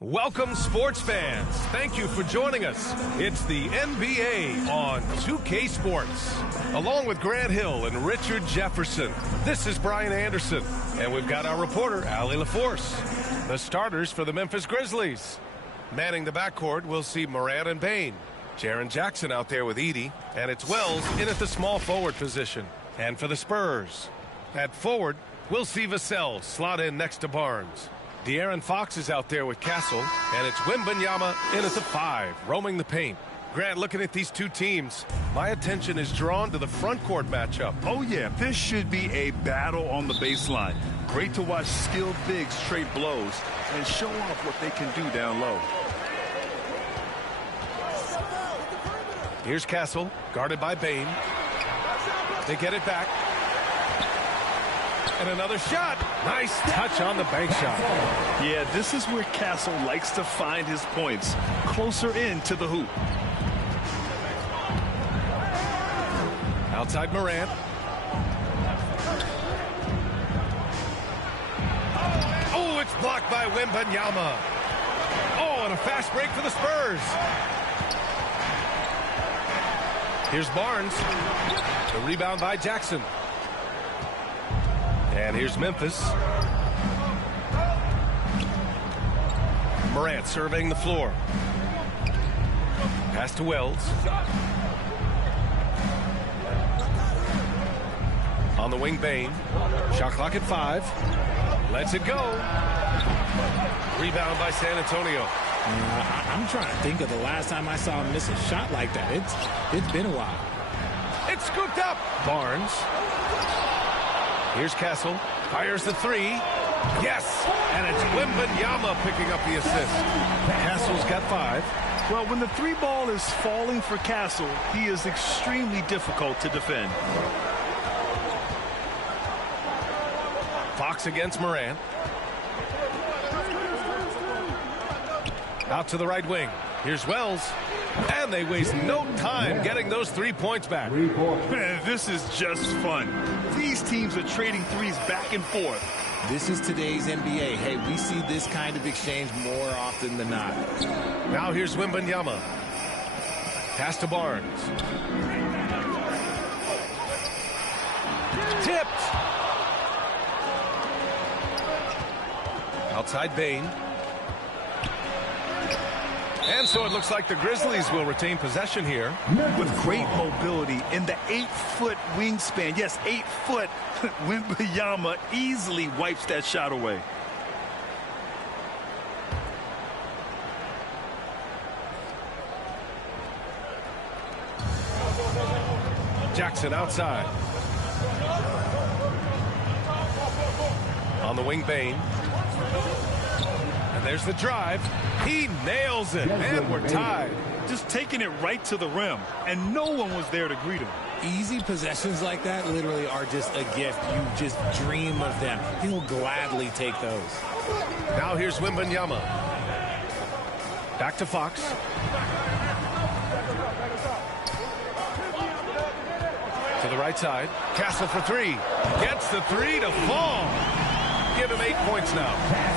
Welcome, sports fans. Thank you for joining us. It's the NBA on 2K Sports. Along with Grant Hill and Richard Jefferson, this is Brian Anderson. And we've got our reporter, Allie LaForce. The starters for the Memphis Grizzlies. Manning the backcourt, we'll see Morant and Bane. Jaren Jackson out there with Edey. And it's Wells in at the small forward position. And for the Spurs, at forward, we'll see Vassell slot in next to Barnes. De'Aaron Fox is out there with Castle, and it's Wembanyama in at the 5, roaming the paint. Grant, looking at these two teams, my attention is drawn to the front court matchup. Oh, yeah, this should be a battle on the baseline. Great to watch skilled bigs trade blows and show off what they can do down low. Here's Castle, guarded by Bane. They get it back. And another shot. Nice touch on the bank shot. Yeah, this is where Castle likes to find his points, closer in to the hoop. Outside Morant. Oh, it's blocked by Wembanyama. Oh, and a fast break for the Spurs. Here's Barnes. The rebound by Jackson. And here's Memphis. Morant surveying the floor. Pass to Wells. On the wing, Bane. Shot clock at 5. Lets it go. Rebound by San Antonio. I'm trying to think of the last time I saw him miss a shot like that. It's been a while. It's scooped up. Barnes. Here's Castle. Fires the 3. Yes! And it's Wembanyama picking up the assist. Castle's got 5. Well, when the 3 ball is falling for Castle, he is extremely difficult to defend. Fox against Morant. Out to the right wing. Here's Wells. And they waste no time getting those 3 points back. Man, this is just fun. These teams are trading threes back and forth. This is today's NBA. Hey, we see this kind of exchange more often than not. Now here's Wembanyama. Pass to Barnes. Tipped. Outside Bane. And so it looks like the Grizzlies will retain possession here. With great mobility in the 8-foot wingspan. Yes, 8 foot. Wembanyama easily wipes that shot away. Jackson outside. On the wing, Bane. And there's the drive. He nails it, and we're tied. Just taking it right to the rim, and no one was there to greet him. Easy possessions like that literally are just a gift. You just dream of them. He'll gladly take those. Now here's Wembanyama. Back to Fox. To the right side. Castle for 3. Gets the 3 to fall. Give him 8 points now.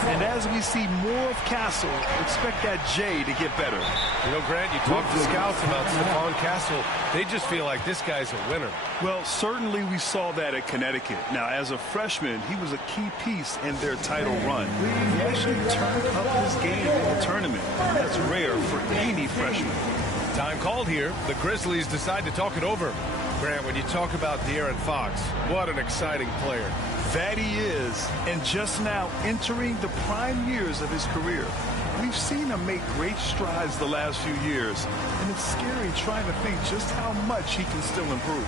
And as we see more of Castle, expect that J to get better. You know, Grant, you talk to scouts about Stephon Castle. They just feel like this guy's a winner. Well, certainly we saw that at Connecticut. Now, as a freshman, he was a key piece in their title run. He actually turned up his game in the tournament. That's rare for any freshman. Time called here. The Grizzlies decide to talk it over. Grant, when you talk about De'Aaron Fox, what an exciting player. That he is, and just now entering the prime years of his career. We've seen him make great strides the last few years, and it's scary trying to think just how much he can still improve.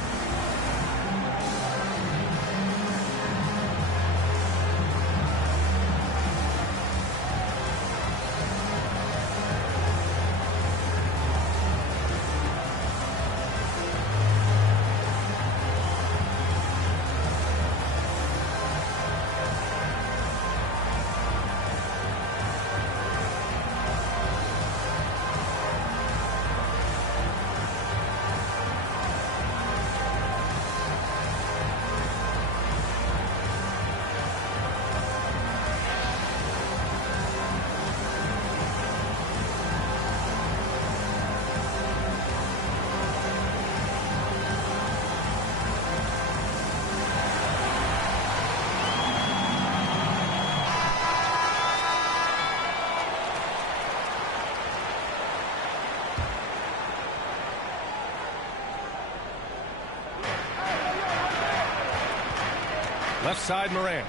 Left side, Morant.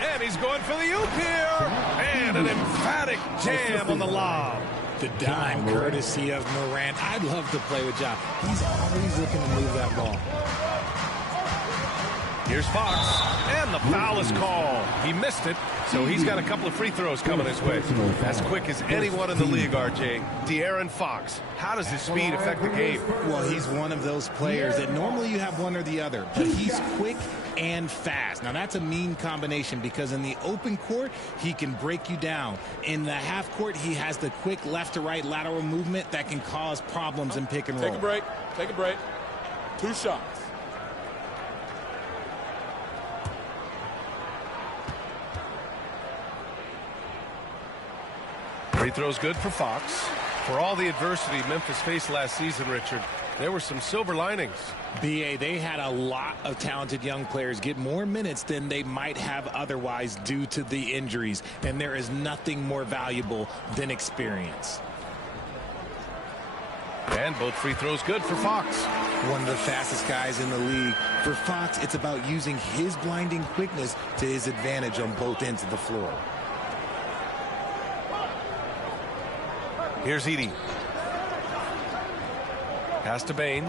And he's going for the oop here. And an emphatic jam on the lob. The dime courtesy of Morant. I'd love to play with Ja. He's always looking to move that ball. Here's Fox, and the foul is called. He missed it, so he's got a couple of free throws coming his way. As quick as anyone in the league, RJ. De'Aaron Fox. How does his speed affect the game? Well, he's one of those players that normally you have one or the other, but he's quick and fast. Now, that's a mean combination because in the open court, he can break you down. In the half court, he has the quick left-to-right lateral movement that can cause problems in pick and roll. Take a break. Take a break. 2 shots. Free throw's good for Fox. For all the adversity Memphis faced last season, Richard, there were some silver linings. B.A., they had a lot of talented young players get more minutes than they might have otherwise due to the injuries, and there is nothing more valuable than experience. And both free throws good for Fox. One of the fastest guys in the league. For Fox, it's about using his blinding quickness to his advantage on both ends of the floor. Here's Edey. Pass to Bane.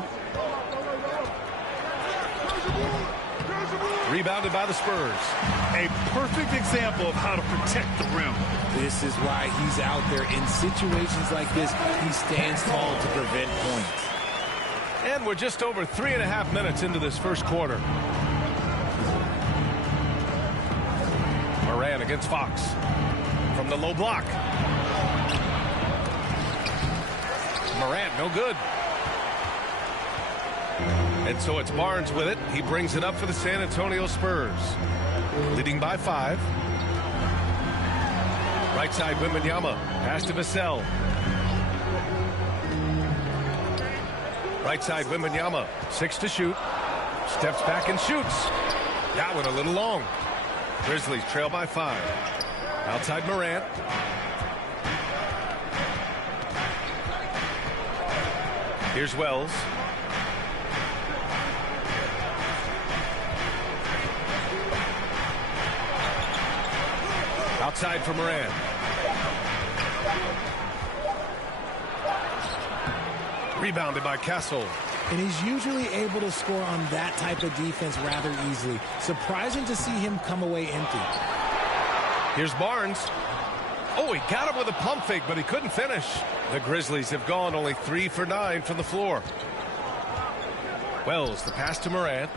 Rebounded by the Spurs. A perfect example of how to protect the rim. This is why he's out there. In situations like this, he stands tall to prevent points. And we're just over 3.5 minutes into this first quarter. Morant against Fox. From the low block. Morant, no good. And so it's Barnes with it. He brings it up for the San Antonio Spurs. Leading by 5. Right side, Wembanyama. Pass to Vassell. Right side, Wembanyama. 6 to shoot. Steps back and shoots. That one a little long. Grizzlies trail by 5. Outside Morant. Here's Wells. Outside for Morant. Rebounded by Castle. And he's usually able to score on that type of defense rather easily. Surprising to see him come away empty. Here's Barnes. Oh, he got him with a pump fake, but he couldn't finish. The Grizzlies have gone only 3 for 9 from the floor. Wells, the pass to Morant.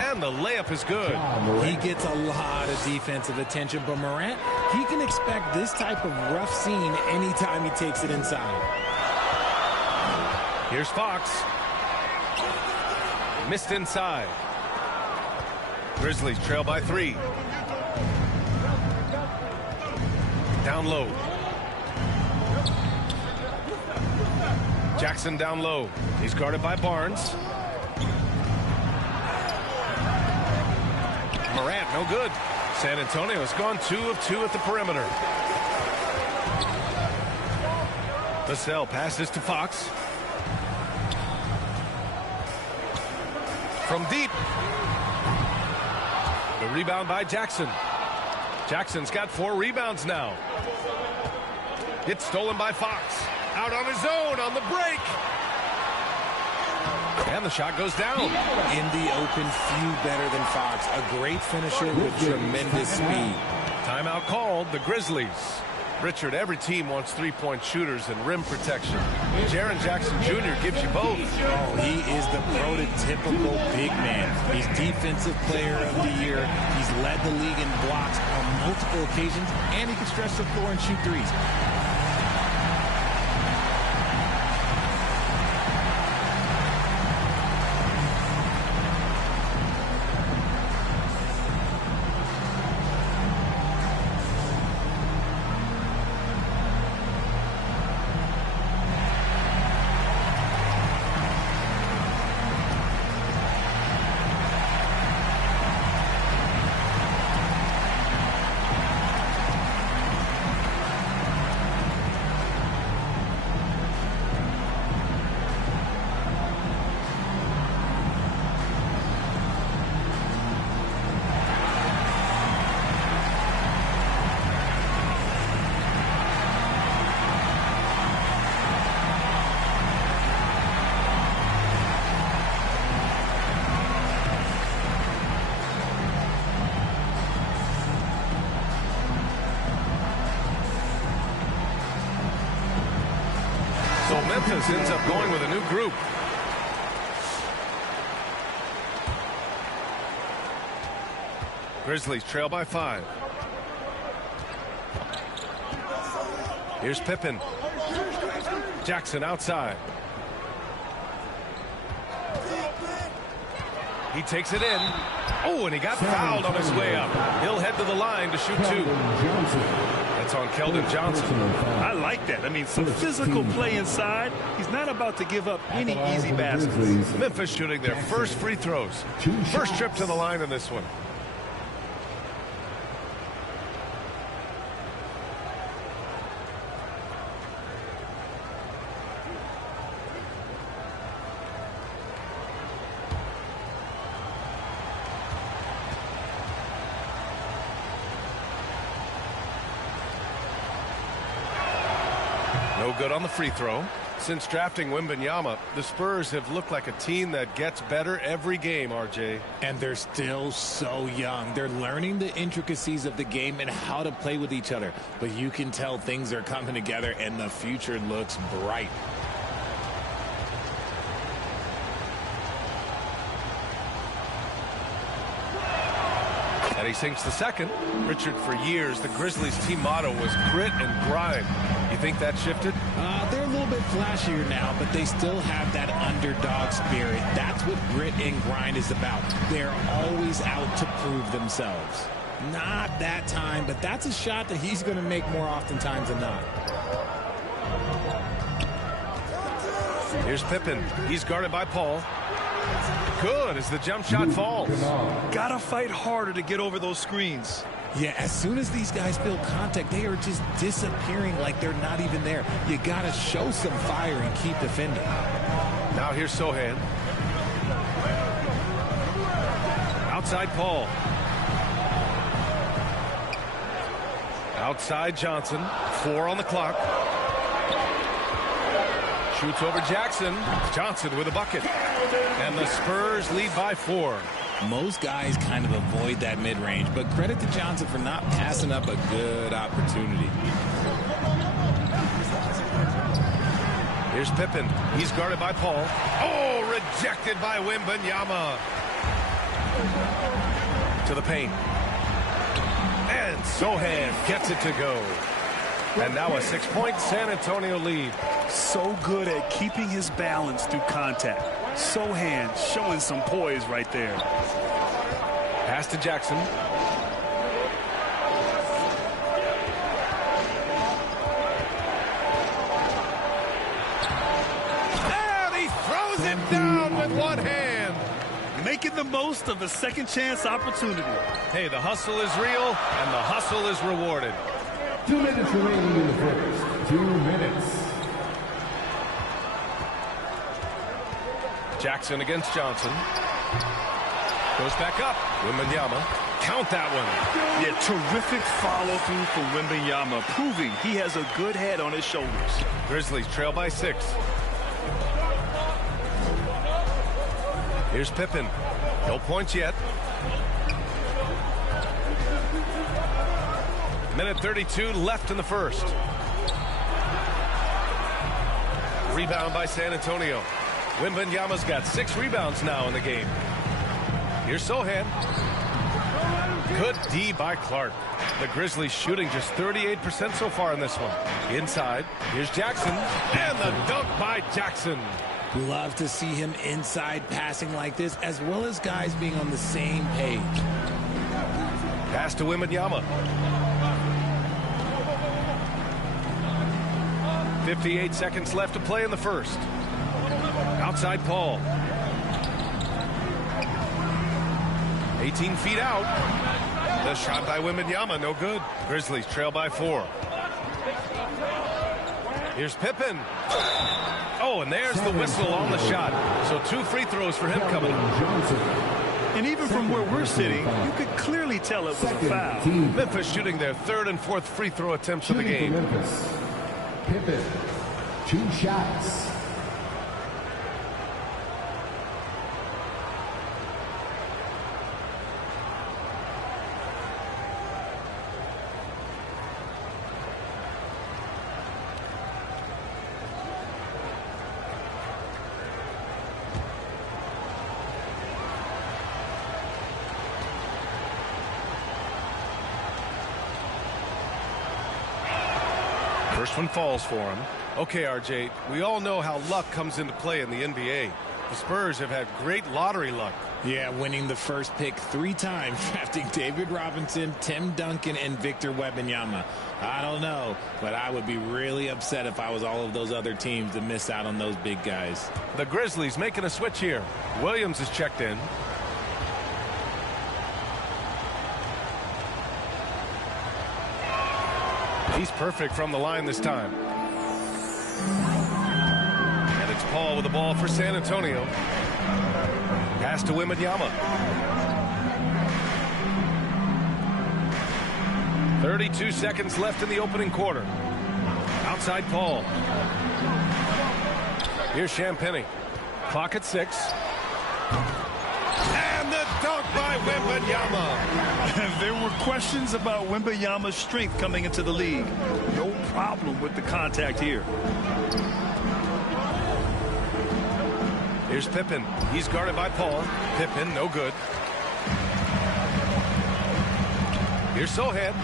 And the layup is good. He gets a lot of defensive attention, but Morant, he can expect this type of rough scene anytime he takes it inside. Here's Fox. Missed inside. Grizzlies trail by 3. Down low. Jackson down low. He's guarded by Barnes. Morant, no good. San Antonio has gone 2 of 2 at the perimeter. Vassell passes to Fox. From deep. The rebound by Jackson. Jackson's got 4 rebounds now. It's stolen by Fox. Out on his own on the break. And the shot goes down. In the open, few better than Fox. A great finisher with tremendous speed. Timeout called, the Grizzlies. Richard, every team wants three-point shooters and rim protection. Jaren Jackson Jr. gives you both. Oh, he is the prototypical big man. He's Defensive Player of the Year. He's led the league in blocks on multiple occasions, and he can stretch the floor and shoot threes. Memphis ends up going with a new group. Grizzlies trail by 5. Here's Pippen. Jackson outside. He takes it in. Oh, and he got fouled on his way up. He'll head to the line to shoot 2. That's on Keldon Johnson. I like that. I mean, some physical play inside. He's not about to give up any easy baskets. Memphis shooting their first free throws. First trip to the line in this one. No good on the free throw. Since drafting Wembanyama, the Spurs have looked like a team that gets better every game, RJ. And they're still so young. They're learning the intricacies of the game and how to play with each other. But you can tell things are coming together and the future looks bright. And he sinks the second. Richard, for years, the Grizzlies' team motto was grit and grind. You think that shifted? They're a little bit flashier now, but they still have that underdog spirit. That's what grit and grind is about. They're always out to prove themselves. Not that time, but that's a shot that he's going to make more oftentimes than not. Here's Pippen. He's guarded by Paul. Good as the jump shot falls. Gotta fight harder to get over those screens. Yeah, as soon as these guys feel contact, they are just disappearing like they're not even there. You got to show some fire and keep defending. Now here's Sohan. Outside Paul. Outside Johnson. 4 on the clock. Shoots over Jackson. Johnson with a bucket. And the Spurs lead by 4. Most guys kind of avoid that mid-range, but credit to Johnson for not passing up a good opportunity. Here's Pippen. He's guarded by Paul. Oh, rejected by Wembanyama. To the paint. And Sohan gets it to go. And now a 6-point San Antonio lead. So good at keeping his balance through contact. Sohan showing some poise right there. Pass to Jackson. And he throws it down with one hand. Making the most of the second chance opportunity. Hey, the hustle is real and the hustle is rewarded. 2 minutes remaining in the first. 2 minutes. Jackson against Johnson. Goes back up. Wembanyama. Count that one. Yeah, terrific follow-through for Wembanyama, proving he has a good head on his shoulders. Grizzlies trail by 6. Here's Pippen. No points yet. Minute 32 left in the first. Rebound by San Antonio. Wembanyama's got 6 rebounds now in the game. Here's Sohan. Good D by Clark. The Grizzlies shooting just 38% so far in this one. Inside, here's Jackson. And the dunk by Jackson. Love to see him inside passing like this, as well as guys being on the same page. Pass to Wembanyama. 58 seconds left to play in the first. Outside Paul. 18 feet out. The shot by Wembanyama, no good. Grizzlies trail by 4. Here's Pippen. Oh, and there's the whistle on the shot. So 2 free throws for him coming up. And even from where we're sitting, you could clearly tell it was a foul. Memphis shooting their 3rd and 4th free throw attempts of the game. Pippen, 2 shots. First one falls for him. Okay, RJ, we all know how luck comes into play in the NBA. The Spurs have had great lottery luck. Yeah, winning the first pick 3 times, drafting David Robinson, Tim Duncan, and Victor Wembanyama. I don't know, but I would be really upset if I was all of those other teams to miss out on those big guys. The Grizzlies making a switch here. Williams is checked in. He's perfect from the line this time. And it's Paul with the ball for San Antonio. Pass to Wembanyama. 32 seconds left in the opening quarter. Outside Paul. Here's Champagnie. Clock at 6. And the dunk by Wembanyama. There were questions about Wembanyama's strength coming into the league. No problem with the contact here. Here's Pippen. He's guarded by Paul. Pippen, no good. Here's Sohan.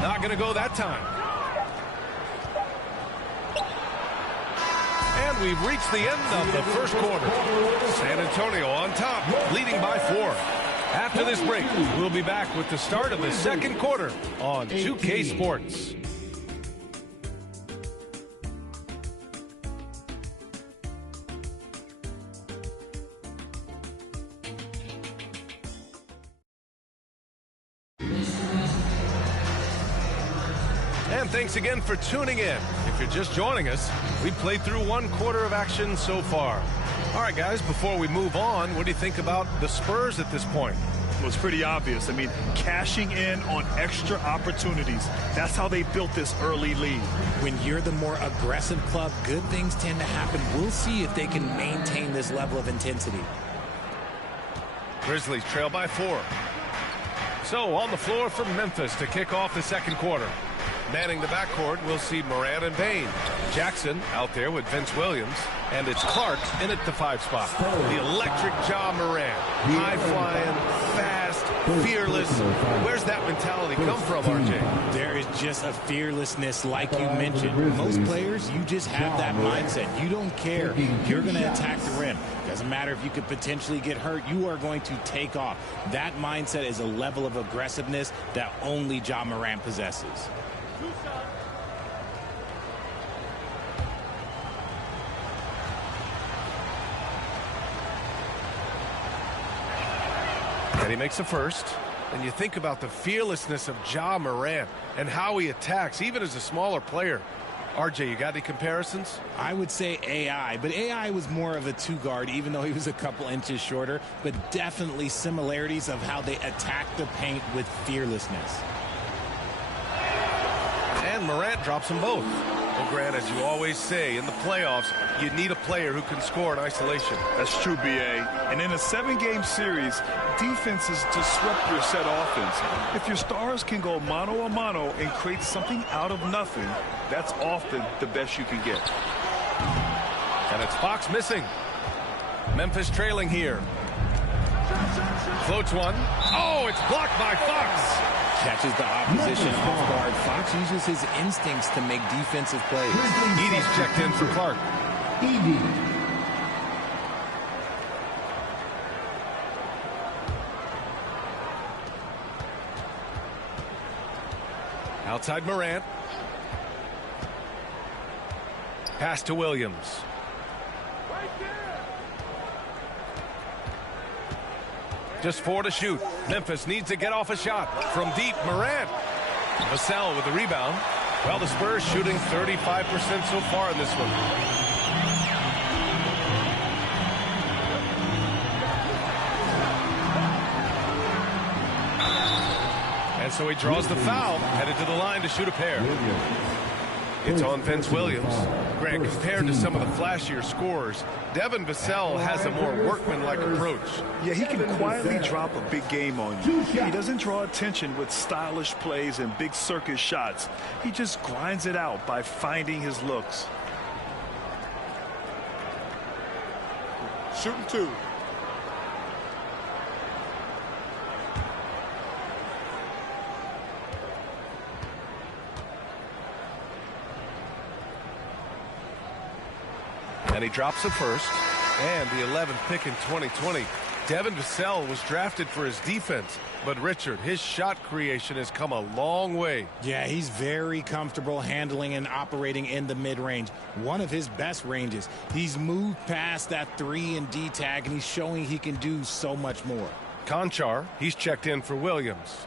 Not going to go that time. And we've reached the end of the first quarter. San Antonio on top, leading by 4. After this break, we'll be back with the start of the second quarter on 2K Sports. And thanks again for tuning in. If you're just joining us, we played through 1 quarter of action so far. All right, guys, before we move on, what do you think about the Spurs at this point? Well, it's pretty obvious. I mean, cashing in on extra opportunities. That's how they built this early lead. When you're the more aggressive club, good things tend to happen. We'll see if they can maintain this level of intensity. Grizzlies trail by 4. So on the floor for Memphis to kick off the second quarter. Manning the backcourt, we'll see Morant and Bane. Jackson out there with Vince Williams. And it's Clark in at the 5 spot. The electric Ja Morant. High-flying, fast, fearless. Where's that mentality come from, RJ? There is just a fearlessness like you mentioned. Most players, you just have that mindset. You don't care. You're going to attack the rim. Doesn't matter if you could potentially get hurt. You are going to take off. That mindset is a level of aggressiveness that only Ja Morant possesses. And he makes a first. And you think about the fearlessness of Ja Morant and how he attacks, even as a smaller player. RJ, you got any comparisons? I would say AI, but AI was more of a 2-guard, even though he was a couple inches shorter, but definitely similarities of how they attack the paint with fearlessness. And Morant drops them both. Well, Grant, as you always say, in the playoffs, you need a player who can score in isolation. That's true, B.A. And in a 7-game series, defenses disrupt your set offense. If your stars can go mano-a-mano and create something out of nothing, that's often the best you can get. And it's Fox missing. Memphis trailing here. Floats one. Oh, it's blocked by Fox. Catches the opposition off guard. Fox uses his instincts to make defensive plays. Edey's checked in for Clark. Edey. Outside Morant. Pass to Williams. Just 4 to shoot. Memphis needs to get off a shot. From deep, Morant. Vassell with the rebound. Well, the Spurs shooting 35% so far in this one. And so he draws the foul, headed to the line to shoot a pair. It's on Vince Williams. Grant, compared to some of the flashier scorers, Devin Vassell has a more workmanlike approach. Yeah, he can quietly drop a big game on you. He doesn't draw attention with stylish plays and big circus shots. He just grinds it out by finding his looks. Shooting 2. And he drops a first. And the 11th pick in 2020. Devin Vassell was drafted for his defense. But Richard, his shot creation has come a long way. Yeah, he's very comfortable handling and operating in the mid-range. One of his best ranges. He's moved past that 3 and D tag, and he's showing he can do so much more. Conchar, he's checked in for Williams.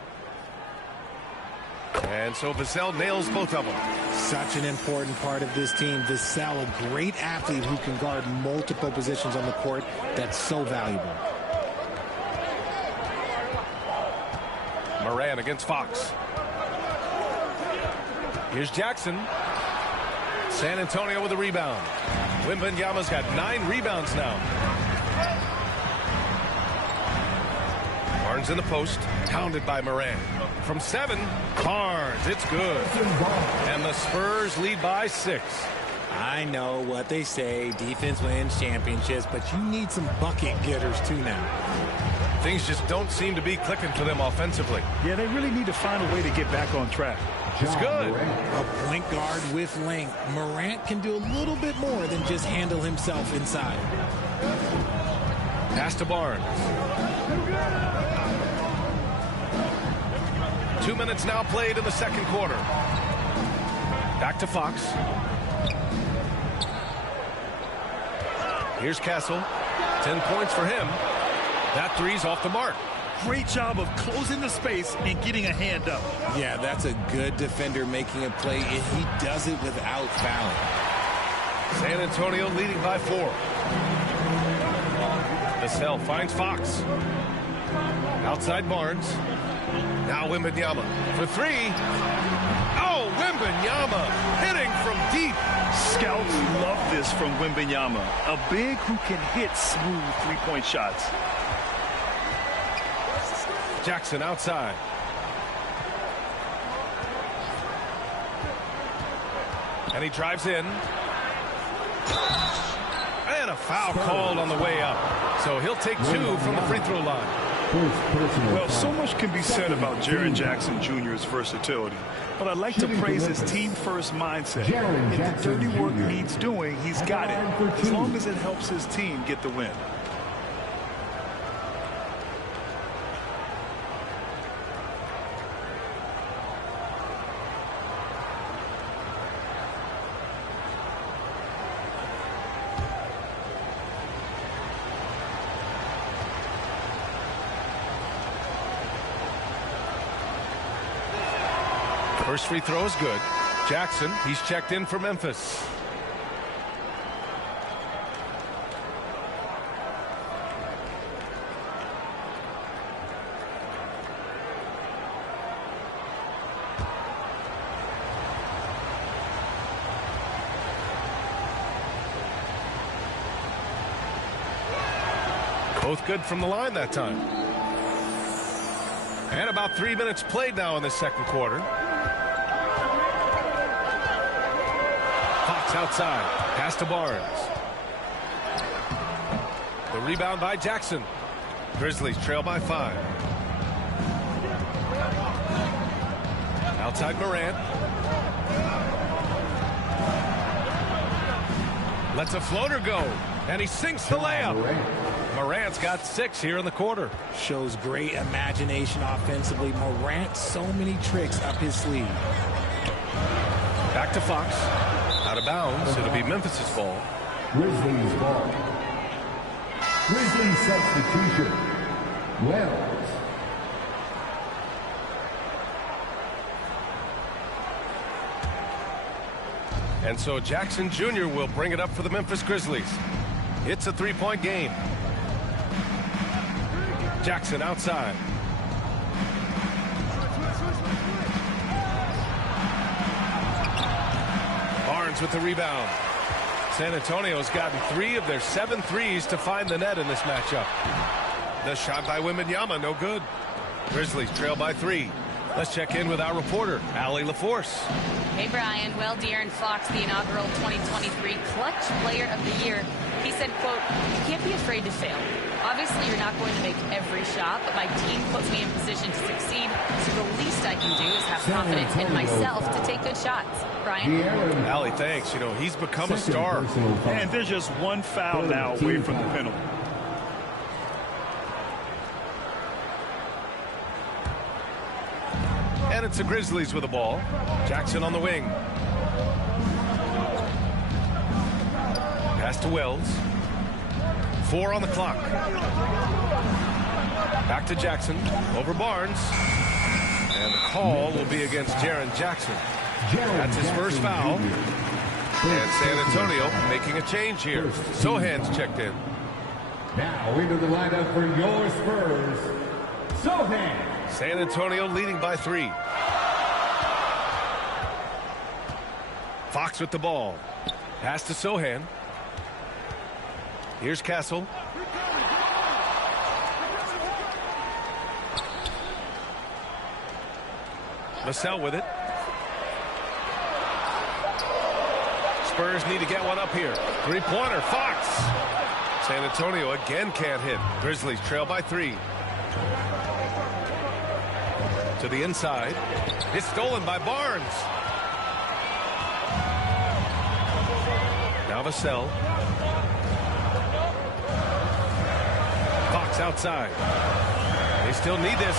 And so Vassell nails both of them. Such an important part of this team. Vassell, a great athlete who can guard multiple positions on the court. That's so valuable. Moran against Fox. Here's Jackson. San Antonio with a rebound. Wembanyama's got 9 rebounds now. Barnes in the post, pounded by Moran. From 7, Barnes, it's good. And the Spurs lead by 6. I know what they say, defense wins championships, but you need some bucket getters too now. Things just don't seem to be clicking for them offensively. Yeah, they really need to find a way to get back on track. It's good. A point guard with length. Morant can do a little bit more than just handle himself inside. Pass to Barnes. 2 minutes now played in the second quarter. Back to Fox. Here's Castle. 10 points for him. That three's off the mark. Great job of closing the space and getting a hand up. Yeah, that's a good defender making a play, and he does it without fouling. San Antonio leading by 4. Vassell finds Fox. Outside Barnes. Now Wembanyama for 3. Oh, Wembanyama hitting from deep. Scouts love this from Wembanyama. A big who can hit smooth three-point shots. Jackson outside. And he drives in. And a foul called on the way up. So he'll take 2 from the free throw line. Well, so much can be said about Jaren Jackson Jr.'s versatility, but I'd like to praise his team-first mindset. If the dirty work needs doing, he's got it, as long as it helps his team get the win. First free throw is good. Jackson, he's checked in for Memphis. Both good from the line that time. And about 3 minutes played now in the second quarter. Fox outside. Pass to Barnes. The rebound by Jackson. Grizzlies trail by 5. Outside Morant. Lets a floater go. And he sinks the layup. Morant's got 6 here in the quarter. Shows great imagination offensively. Morant, so many tricks up his sleeve. Back to Fox. Out of bounds. It'll be Memphis' ball. Grizzlies ball. Grizzlies substitution. Wells. And so Jackson Jr. will bring it up for the Memphis Grizzlies. It's a 3-point game. Jackson outside. Barnes with the rebound. San Antonio's gotten 3 of their 7 threes to find the net in this matchup. The shot by Wembanyama, no good. Grizzlies trail by 3. Let's check in with our reporter, Allie LaForce. Hey, Brian. Well, De'Aaron Fox, the inaugural 2023 Clutch Player of the Year. He said, quote, "You can't be afraid to fail. Obviously, you're not going to make every shot, but my team puts me in position to succeed, so the least I can do is have confidence in myself to take good shots." Brian? Allie, thanks. You know, he's become a star. And there's just one foul now away from the penalty. And it's the Grizzlies with the ball. Jackson on the wing. Pass to Wells. 4 on the clock. Back to Jackson. Over Barnes. And the call will be against Jaren Jackson. That's his first foul. And San Antonio making a change here. Sohan's checked in. Now into the lineup for your Spurs, Sohan. San Antonio leading by 3. Fox with the ball. Pass to Sohan. Here's Castle. Vassell with it. Spurs need to get one up here. 3-pointer, Fox. San Antonio again can't hit. Grizzlies trail by 3. To the inside. It's stolen by Barnes. Now Vassell. Fox outside. They still need this.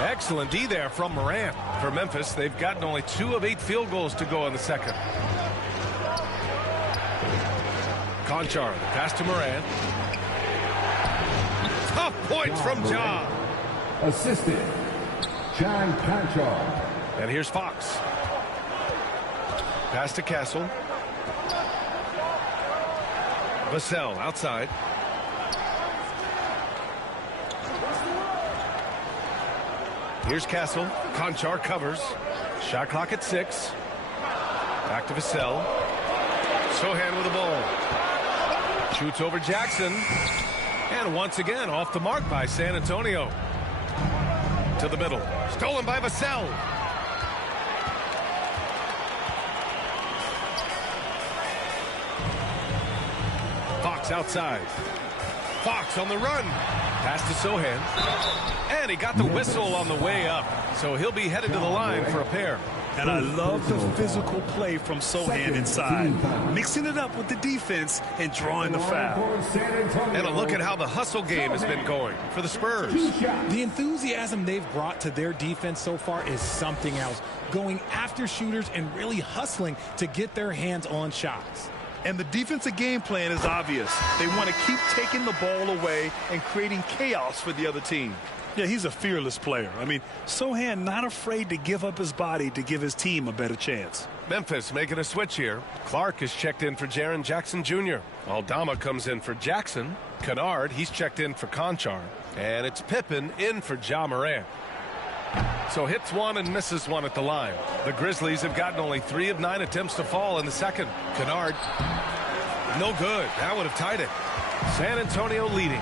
Excellent D there from Morant. For Memphis, they've gotten only 2 of 8 field goals to go in the second. Conchar, the pass to Morant. Tough points from Ja. Assistant, John Conchar. And here's Fox. Pass to Castle. Vassell outside. Here's Castle. Conchar covers. Shot clock at 6. Back to Vassell. Sohan with the ball. Shoots over Jackson. And once again off the mark by San Antonio. To the middle. Stolen by Vassell. Fox outside. Fox on the run. Pass to Sohan. And he got the whistle on the way up. So he'll be headed to the line for a pair. And I love the physical play from Sohan inside. Mixing it up with the defense and drawing the foul. And a look at how the hustle game has been going for the Spurs. The enthusiasm they've brought to their defense so far is something else. Going after shooters and really hustling to get their hands on shots. And the defensive game plan is obvious. They want to keep taking the ball away and creating chaos for the other team. Yeah, he's a fearless player. I mean, Sohan not afraid to give up his body to give his team a better chance. Memphis making a switch here. Clark is checked in for Jaren Jackson Jr. Aldama comes in for Jackson. Kennard, he's checked in for Conchar. And it's Pippen in for Ja Morant. So hits one and misses one at the line. The Grizzlies have gotten only 3 of 9 attempts to fall in the second. Kennard, no good. That would have tied it. San Antonio leading.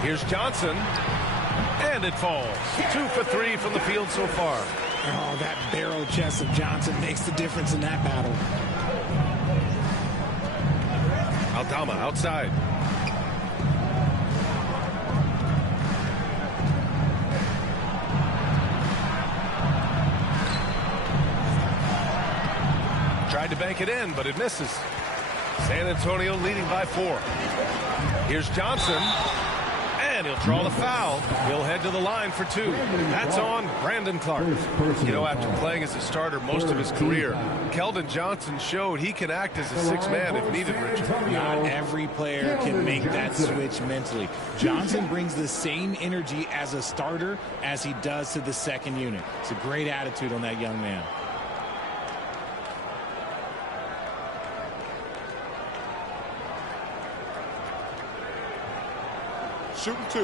Here's Johnson. And it falls. 2 for 3 from the field so far. Oh, that barrel chest of Johnson makes the difference in that battle. Aldama outside. Tried to bank it in, but it misses. San Antonio leading by 4. Here's Johnson. And he'll draw the foul. He'll head to the line for 2. That's on Brandon Clark. You know, after playing as a starter most of his career, Keldon Johnson showed he can act as a 6th man if needed, Richard. Not every player can make that switch mentally. Johnson brings the same energy as a starter as he does to the second unit. It's a great attitude on that young man. Shooting 2.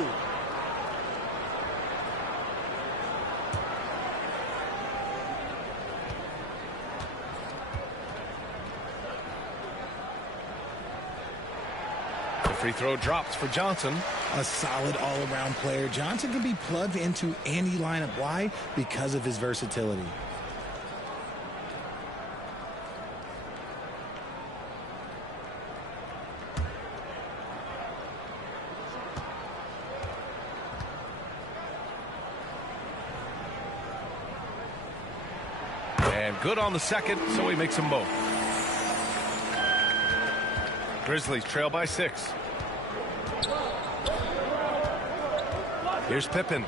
The free throw drops for Johnson. A solid all-around player. Johnson can be plugged into any lineup. Why? Because of his versatility. And good on the second, so he makes them both. Grizzlies trail by 6. Here's Pippen.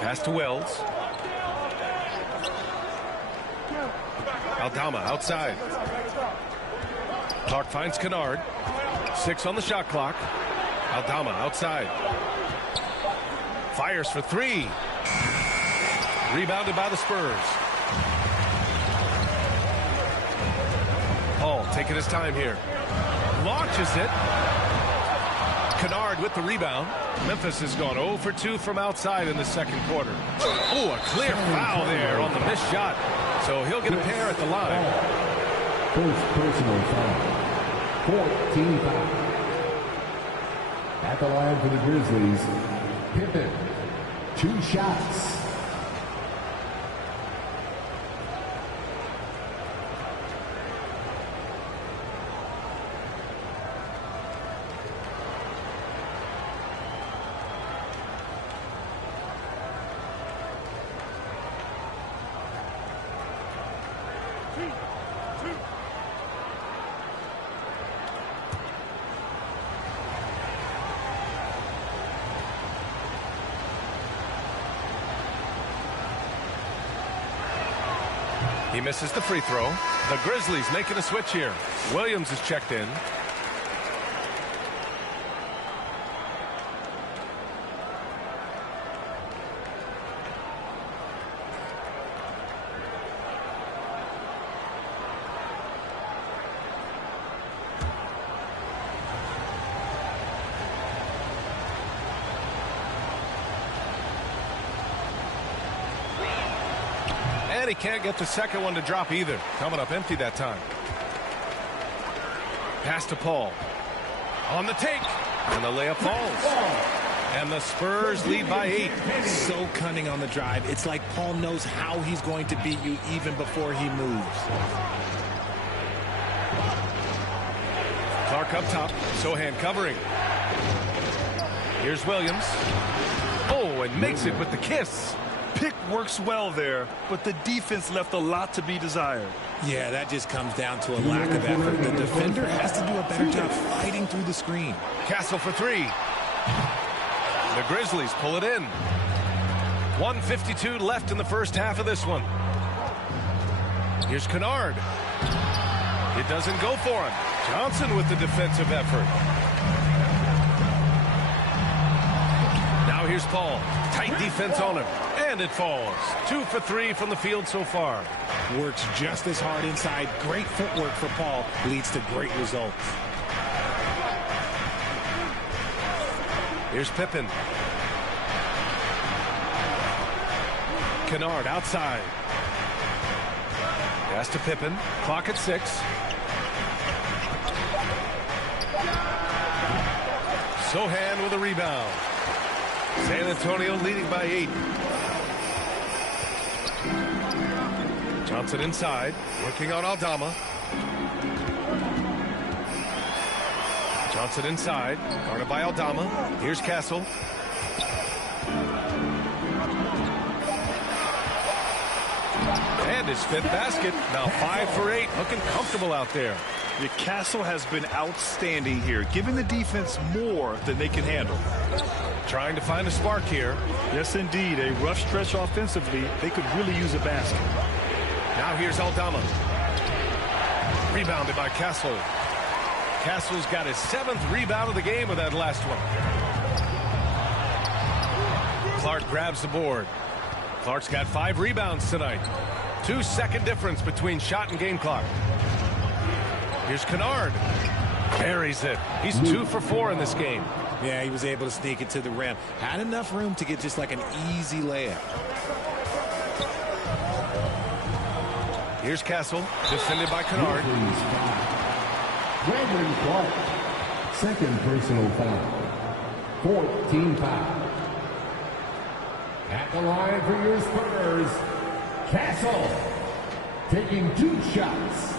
Pass to Wells. Aldama outside. Clark finds Kennard. 6 on the shot clock. Aldama outside. Fires for 3. Rebounded by the Spurs. Paul taking his time here. Launches it. Kennard with the rebound. Memphis has gone 0 for 2 from outside in the second quarter. Oh, a clear foul there on the missed shot. So he'll get a pair at the line. First personal foul. 14 foul. At the line for the Grizzlies, Pippen. 2 shots. He misses the free throw. The Grizzlies making a switch here. Williams is checked in. And he can't get the second one to drop either. Coming up empty that time. Pass to Paul. On the take. And the layup falls. And the Spurs lead by 8. So cunning on the drive. It's like Paul knows how he's going to beat you even before he moves. Clark up top. Sohan covering. Here's Williams. Oh, and makes it with the kiss. Pick works well there, but the defense left a lot to be desired. Yeah, that just comes down to a lack of effort. The defender has to do a better job fighting through the screen. Castle for 3. The Grizzlies pull it in. 1:52 left in the first half of this one. Here's Kennard. It doesn't go for him. Johnson with the defensive effort. Now here's Paul. Tight defense on him. And it falls. 2 for 3 from the field so far. Works just as hard inside. Great footwork for Paul. Leads to great results. Here's Pippen. Kennard outside. Pass to Pippen. Clock at 6. Sohan with a rebound. San Antonio leading by 8. Johnson inside, working on Aldama. Johnson inside, guarded by Aldama. Here's Castle. And his 5th basket. Now 5 for 8, looking comfortable out there. The Castle has been outstanding here, giving the defense more than they can handle. Trying to find a spark here. Yes, indeed. A rough stretch offensively. They could really use a basket. Now here's Aldama. Rebounded by Castle. Castle's got his 7th rebound of the game with that last one. Clark grabs the board. Clark's got 5 rebounds tonight. 2-second difference between shot and game clock. Here's Kennard. Buries it. He's 2 for 4 in this game. Yeah, he was able to sneak it to the rim. Had enough room to get just like an easy layup. Here's Castle, defended by Kennard. Brandon Clark, 2nd personal foul. 14 foul. At the line for your Spurs, Castle, taking 2 shots.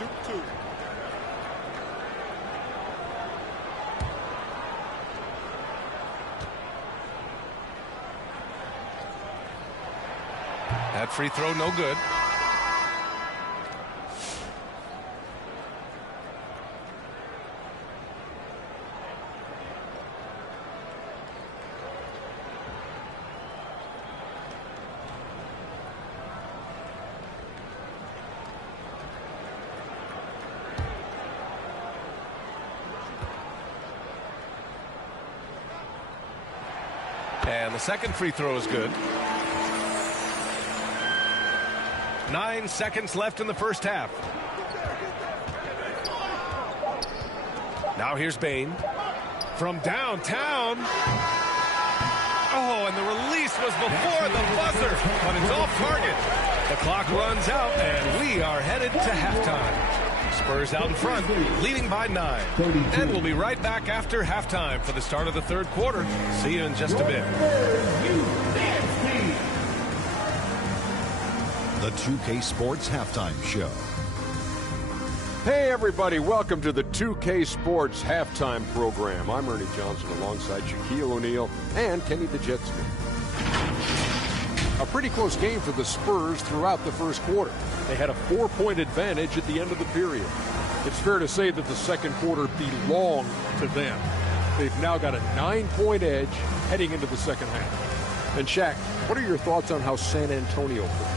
Shoot 2. That free throw no good. And the second free throw is good. 9 seconds left in the first half. Now here's Bane from downtown. Oh, and the release was before the buzzer, but it's off target. The clock runs out, and we are headed to halftime. Spurs out in front, leading by 9. And we'll be right back after halftime for the start of the third quarter. See you in just a bit. The 2K Sports Halftime Show. Hey everybody, welcome to the 2K Sports Halftime Program. I'm Ernie Johnson alongside Shaquille O'Neal and Kenny the Jet Smith. A pretty close game for the Spurs throughout the first quarter. They had a 4-point advantage at the end of the period. It's fair to say that the second quarter belonged to them. They've now got a 9-point edge heading into the second half. And Shaq, what are your thoughts on how San Antonio played?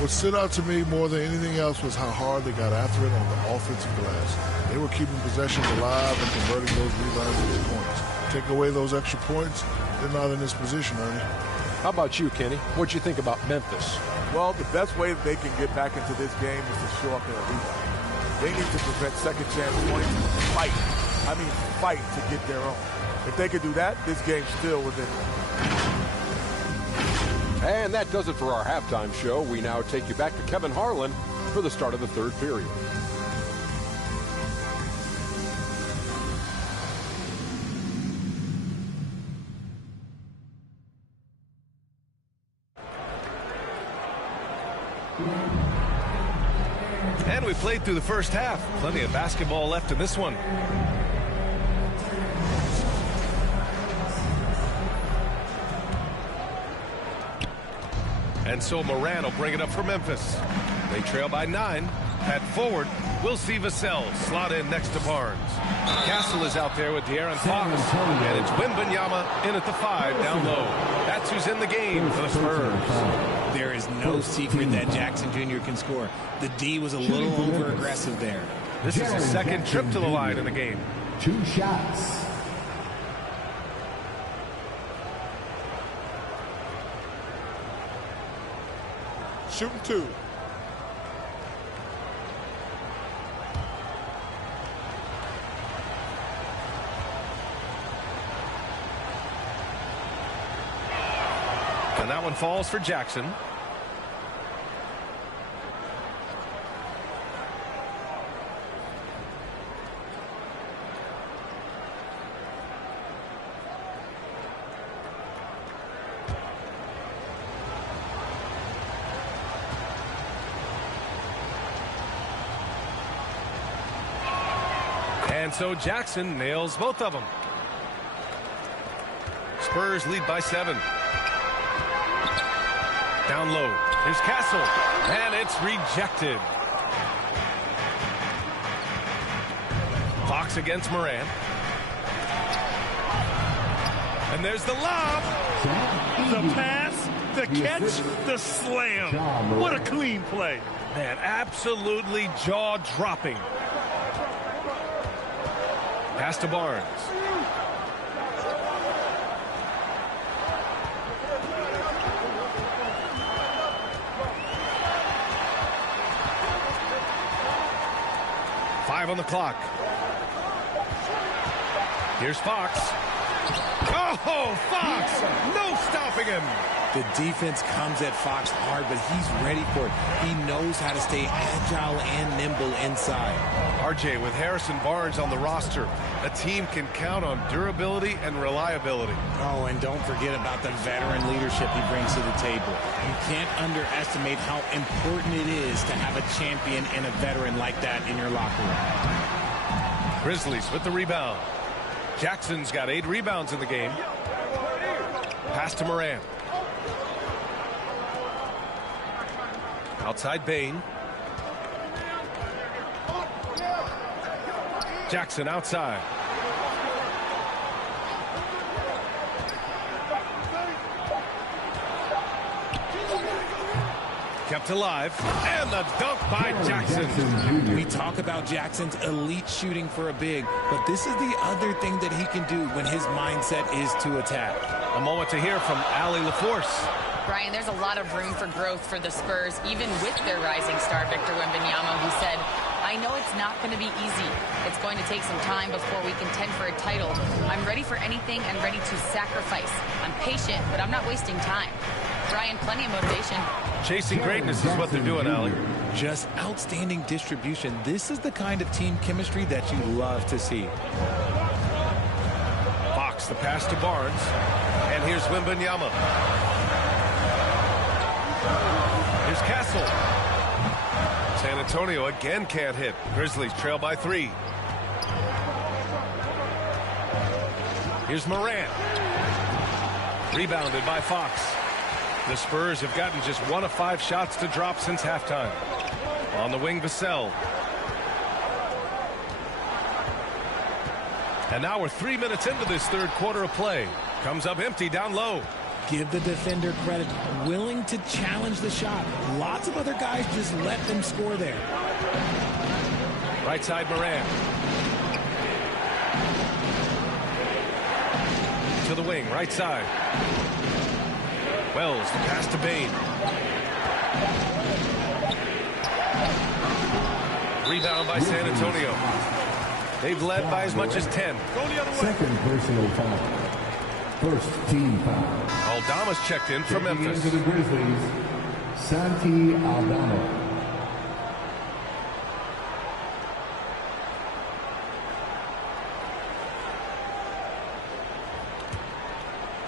What stood out to me more than anything else was how hard they got after it on the offensive glass. They were keeping possessions alive and converting those rebounds into points. Take away those extra points, they're not in this position, Ernie. How about you, Kenny? What'd you think about Memphis? Well, the best way that they can get back into this game is to show up in a rebound. They need to prevent second chance points and fight. I mean, fight to get their own. If they could do that, this game's still within them. And that does it for our halftime show. We now take you back to Kevin Harlan for the start of the third period. And we played through the first half. Plenty of basketball left in this one. And so Moran will bring it up for Memphis. They trail by 9. At forward, we'll see Vassell slot in next to Barnes. Castle is out there with De'Aaron Fox. And it's Wembanyama in at the 5 down low. That's who's in the game for the Spurs. There is no secret that Jackson Jr. can score. The D was a little over-aggressive there. This is his second trip to the line in the game. 2 shots. Shooting 2. And that one falls for Jackson. And so Jackson nails both of them. Spurs lead by 7. Down low. Here's Castle. And it's rejected. Fox against Moran. And there's the lob. The pass, the catch, the slam. What a clean play. Man, absolutely jaw-dropping. Pass to Barnes. Five on the clock. Here's Fox. Oh, Fox! No stopping him! The defense comes at Fox hard, but he's ready for it. He knows how to stay agile and nimble inside. RJ, with Harrison Barnes on the roster, a team can count on durability and reliability. Oh, and don't forget about the veteran leadership he brings to the table. You can't underestimate how important it is to have a champion and a veteran like that in your locker room. Grizzlies with the rebound. Jackson's got 8 rebounds in the game. Pass to Moran. Outside Bain. Jackson outside. Kept alive. And the dunk by Jackson. We talk about Jackson's elite shooting for a big, but this is the other thing that he can do when his mindset is to attack. A moment to hear from Allie LaForce. Brian, there's a lot of room for growth for the Spurs, even with their rising star, Victor Wembanyama, who said, I know it's not going to be easy. It's going to take some time before we contend for a title. I'm ready for anything and ready to sacrifice. I'm patient, but I'm not wasting time. Brian, plenty of motivation. Chasing greatness is what they're doing, Allie. Just outstanding distribution. This is the kind of team chemistry that you love to see. Fox, the pass to Barnes. And here's Wembanyama. Here's Castle. San Antonio again can't hit. Grizzlies trail by 3. Here's Moran. Rebounded by Fox. The Spurs have gotten just 1 of 5 shots to drop since halftime. On the wing, Vassell. And now we're 3 minutes into this third quarter of play. Comes up empty down low. Give the defender credit. Willing to challenge the shot. Lots of other guys just let them score there. Right side, Moran. To the wing, right side. Wells, the pass to Bain. Rebound by San Antonio. They've led by as much as 10. Second personal foul. First team foul. Aldama's checked in for Memphis. Checking in for the Grizzlies, Santi Aldama.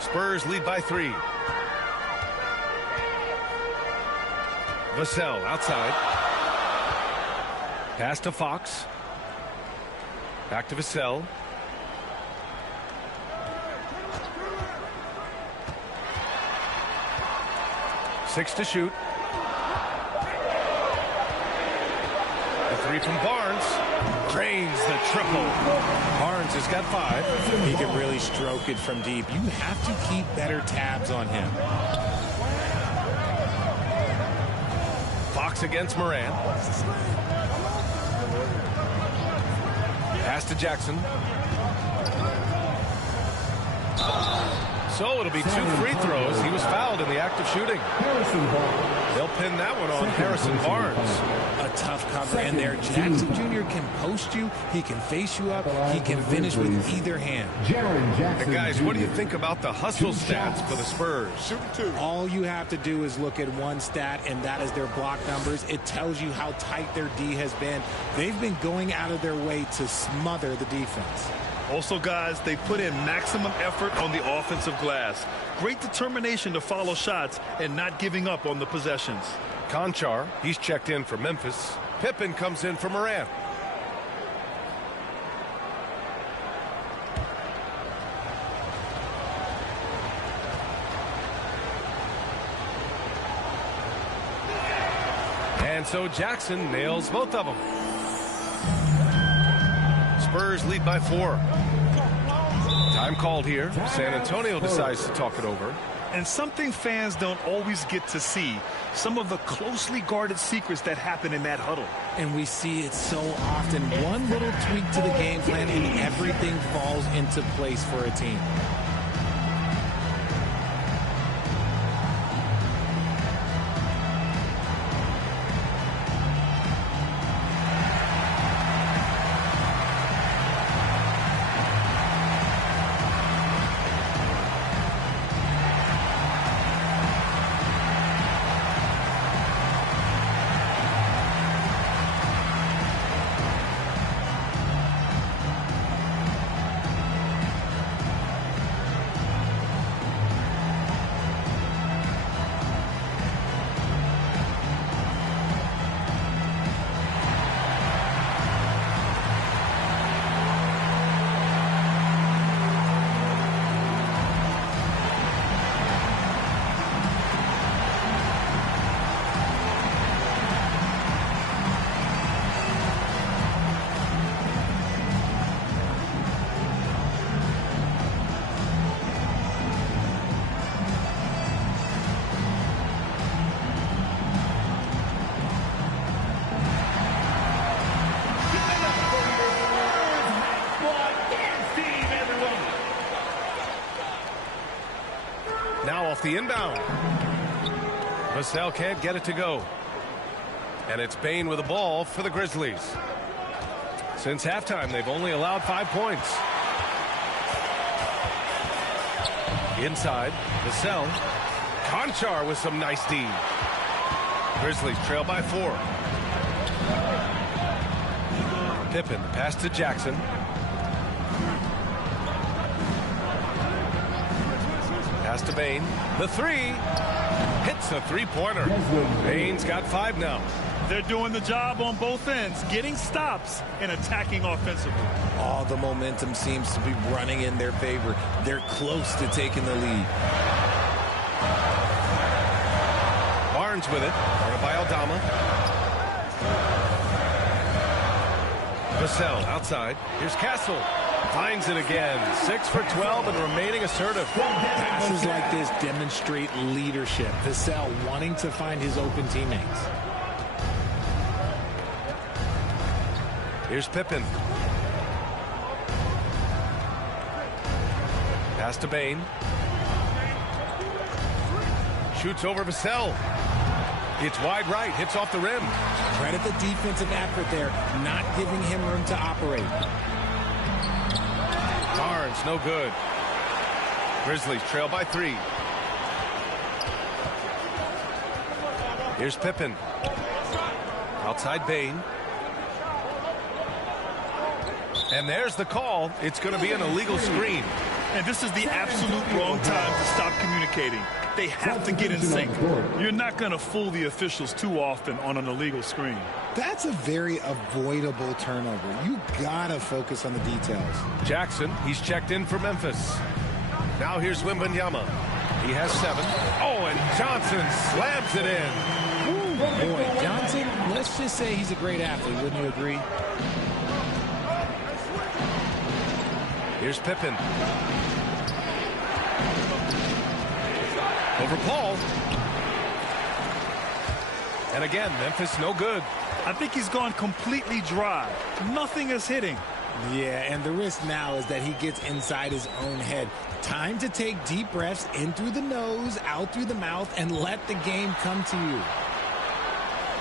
Spurs lead by 3. Vassell outside. Pass to Fox. Back to Vassell. Six to shoot. The 3 from Barnes. Drains the triple. Barnes has got 5. He can really stroke it from deep. You have to keep better tabs on him. Fox against Moran. Pass to Jackson. So it'll be 2 free throws. He was fouled in the act of shooting. They'll pin that one on Harrison Barnes. A tough cover in there. Jackson Jr. can post you. He can face you up. He can finish with either hand. And guys, what do you think about the hustle stats for the Spurs? Shooting 2. All you have to do is look at one stat, and that is their block numbers. It tells you how tight their D has been. They've been going out of their way to smother the defense. Also, guys, they put in maximum effort on the offensive glass. Great determination to follow shots and not giving up on the possessions. Conchar, he's checked in for Memphis. Pippen comes in for Moran. And so Jackson nails both of them. Spurs lead by 4. Time called here. San Antonio decides to talk it over. And something fans don't always get to see, some of the closely guarded secrets that happen in that huddle. And we see it so often. One little tweak to the game plan and everything falls into place for a team. the inbound. Vassell can't get it to go. And it's Bane with the ball for the Grizzlies. Since halftime, they've only allowed 5 points. Inside, Vassell. Konchar with some nice D. Grizzlies trail by 4. Pippen, pass to Jackson. Pass to Bane. The 3. Hits a three-pointer. Bane's got 5 now. They're doing the job on both ends, getting stops and attacking offensively. All the momentum seems to be running in their favor. They're close to taking the lead. Barnes with it. Guarded by Aldama. Vassell outside. Here's Castle. Finds it again. 6 for 12 and remaining assertive. Passes like this demonstrate leadership. Vassell wanting to find his open teammates. Here's Pippen. Pass to Bane. Shoots over Vassell. It's wide right. Hits off the rim. Credit the defensive effort there, not giving him room to operate. Barnes, no good. Grizzlies trail by 3. Here's Pippen. Outside Bane. And there's the call. It's going to be an illegal screen. And this is the absolute wrong time to stop communicating. They have to get in sync. You're not going to fool the officials too often on an illegal screen. That's a very avoidable turnover. You gotta focus on the details. Jackson, he's checked in for Memphis. Now here's Wembanyama. He has 7. Oh, and Johnson slams it in. Ooh, boy, Johnson, let's just say he's a great athlete, wouldn't you agree? Here's Pippen. Over Paul. And again, Memphis no good. I think he's gone completely dry. Nothing is hitting. Yeah, and the risk now is that he gets inside his own head. Time to take deep breaths in through the nose, out through the mouth, and let the game come to you.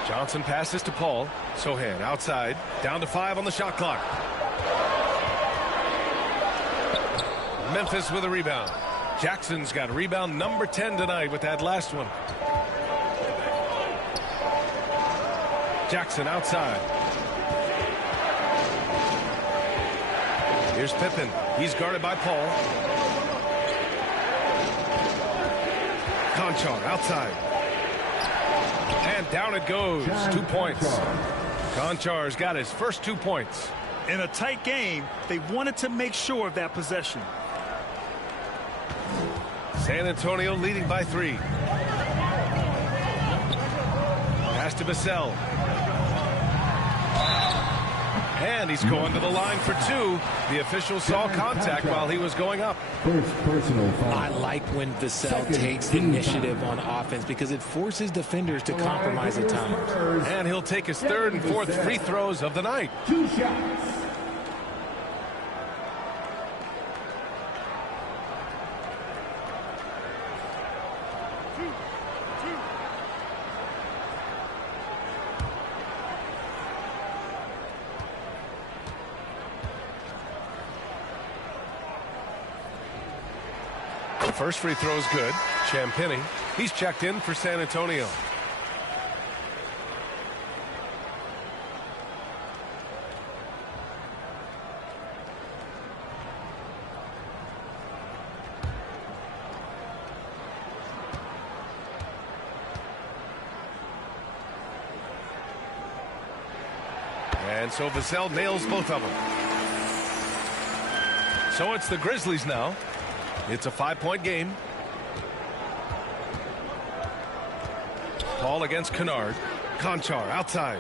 Johnson passes to Paul. Sohan outside. Down to 5 on the shot clock. Memphis with a rebound. Jackson's got rebound number 10 tonight with that last one. Jackson outside. Here's Pippen. He's guarded by Paul. Konchar outside. And down it goes. 2 points. Konchar's got his first 2 points. In a tight game, they wanted to make sure of that possession. San Antonio leading by 3. Pass to Vassell. And he's going to the line for 2. The official saw contact while he was going up. First personal foul. I like when Vassell takes initiative on offense because it forces defenders to compromise at times. And he'll take his 3rd and 4th free throws of the night. 2 shots. First free throw is good. Champagnie, he's checked in for San Antonio. And so Vassell nails both of them. So it's the Grizzlies now. It's a 5-point game. Paul against Kennard. Konchar outside.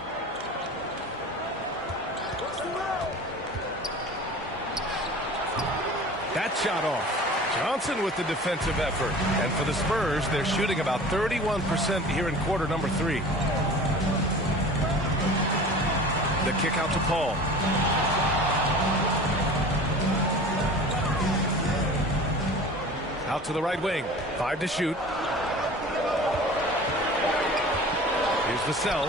That shot off. Johnson with the defensive effort. And for the Spurs, they're shooting about 31% here in quarter number 3. The kick out to Paul. Out to the right wing. 5 to shoot. Vassell.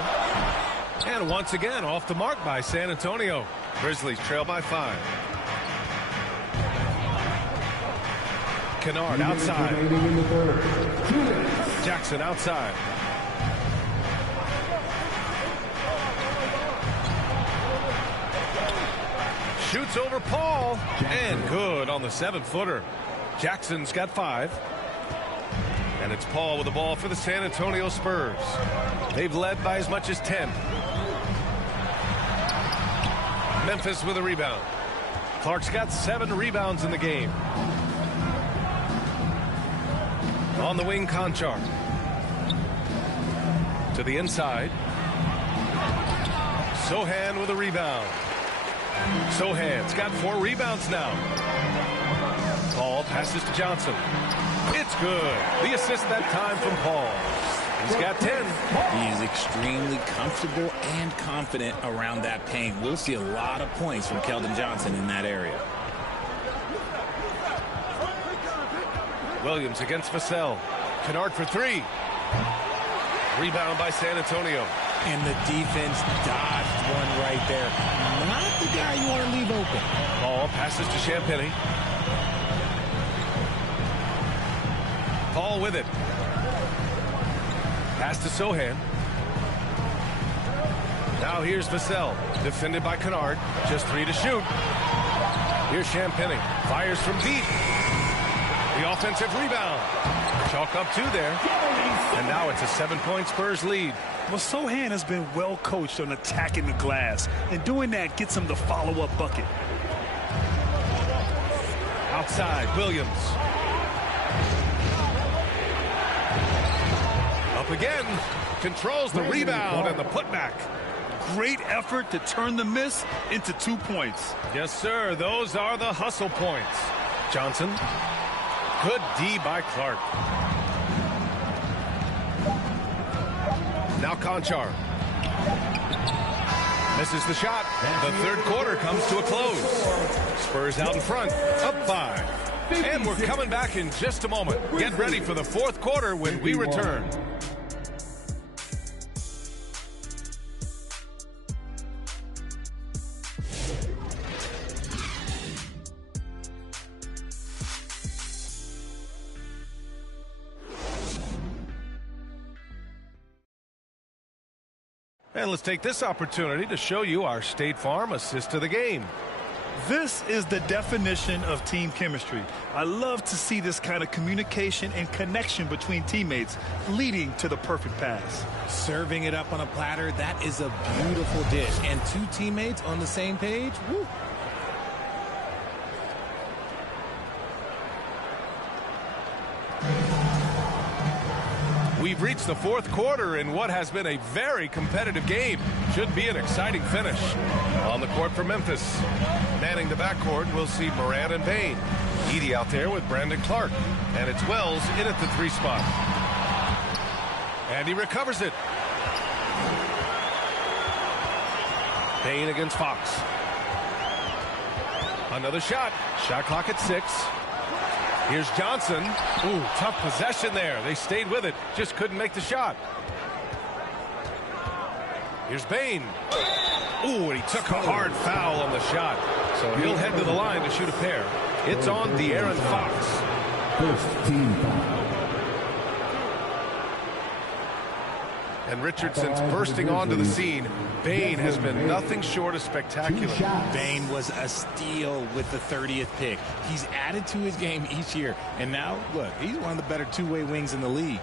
And once again, off the mark by San Antonio. Grizzlies trail by 5. Kennard outside. Jackson outside. Shoots over Paul. And good on the 7-footer. Jackson's got 5. And it's Paul with the ball for the San Antonio Spurs. They've led by as much as 10. Memphis with a rebound. Clark's got 7 rebounds in the game. On the wing, Conchar. To the inside. Sohan with a rebound. Sohan's got 4 rebounds now. Paul passes to Johnson. It's good. The assist that time from Paul. He's got 10. He is extremely comfortable and confident around that paint. We'll see a lot of points from Keldon Johnson in that area. Williams against Vassell. Kennard for 3. Rebound by San Antonio. And the defense dodged one right there. Not the guy you want to leave open. Paul passes to Champagnie. Paul with it. Pass to Sohan. Now here's Vassell. Defended by Kennard. Just 3 to shoot. Here's Champagnie. Fires from deep. The offensive rebound. Chalk up 2 there. And now it's a 7-point Spurs lead. Well, Sohan has been well coached on attacking the glass. And doing that gets him the follow-up bucket. Outside, Williams. Up again. Controls the rebound and the putback. Great effort to turn the miss into 2 points. Yes, sir. Those are the hustle points. Johnson. Good D by Clark. Now Conchar. Misses the shot. The 3rd quarter comes to a close. Spurs out in front. Up 5. And we're coming back in just a moment. Get ready for the 4th quarter when we return. And let's take this opportunity to show you our State Farm assist to the game. This is the definition of team chemistry. I love to see this kind of communication and connection between teammates leading to the perfect pass. Serving it up on a platter, that is a beautiful dish. And 2 teammates on the same page, woo. We've reached the 4th quarter in what has been a very competitive game. Should be an exciting finish. On the court for Memphis. Manning the backcourt, we'll see Morant and Payne. Edey out there with Brandon Clark. And it's Wells in at the 3 spot. And he recovers it. Payne against Fox. Another shot. Shot clock at 6. Here's Johnson. Ooh, tough possession there. They stayed with it. Just couldn't make the shot. Here's Bane. Ooh, and he took a hard foul on the shot. So he'll head to the line to shoot a pair. It's on De'Aaron Fox. First team foul. And Richardson's bursting onto the scene. Bane has been nothing short of spectacular. Bane was a steal with the 30th pick. He's added to his game each year. And now, look, he's one of the better 2-way wings in the league.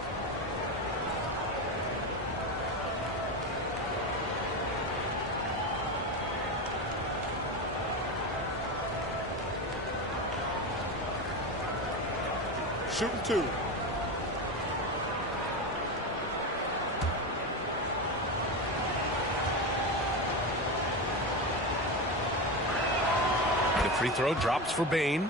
Shooting 2. Free throw drops for Bane.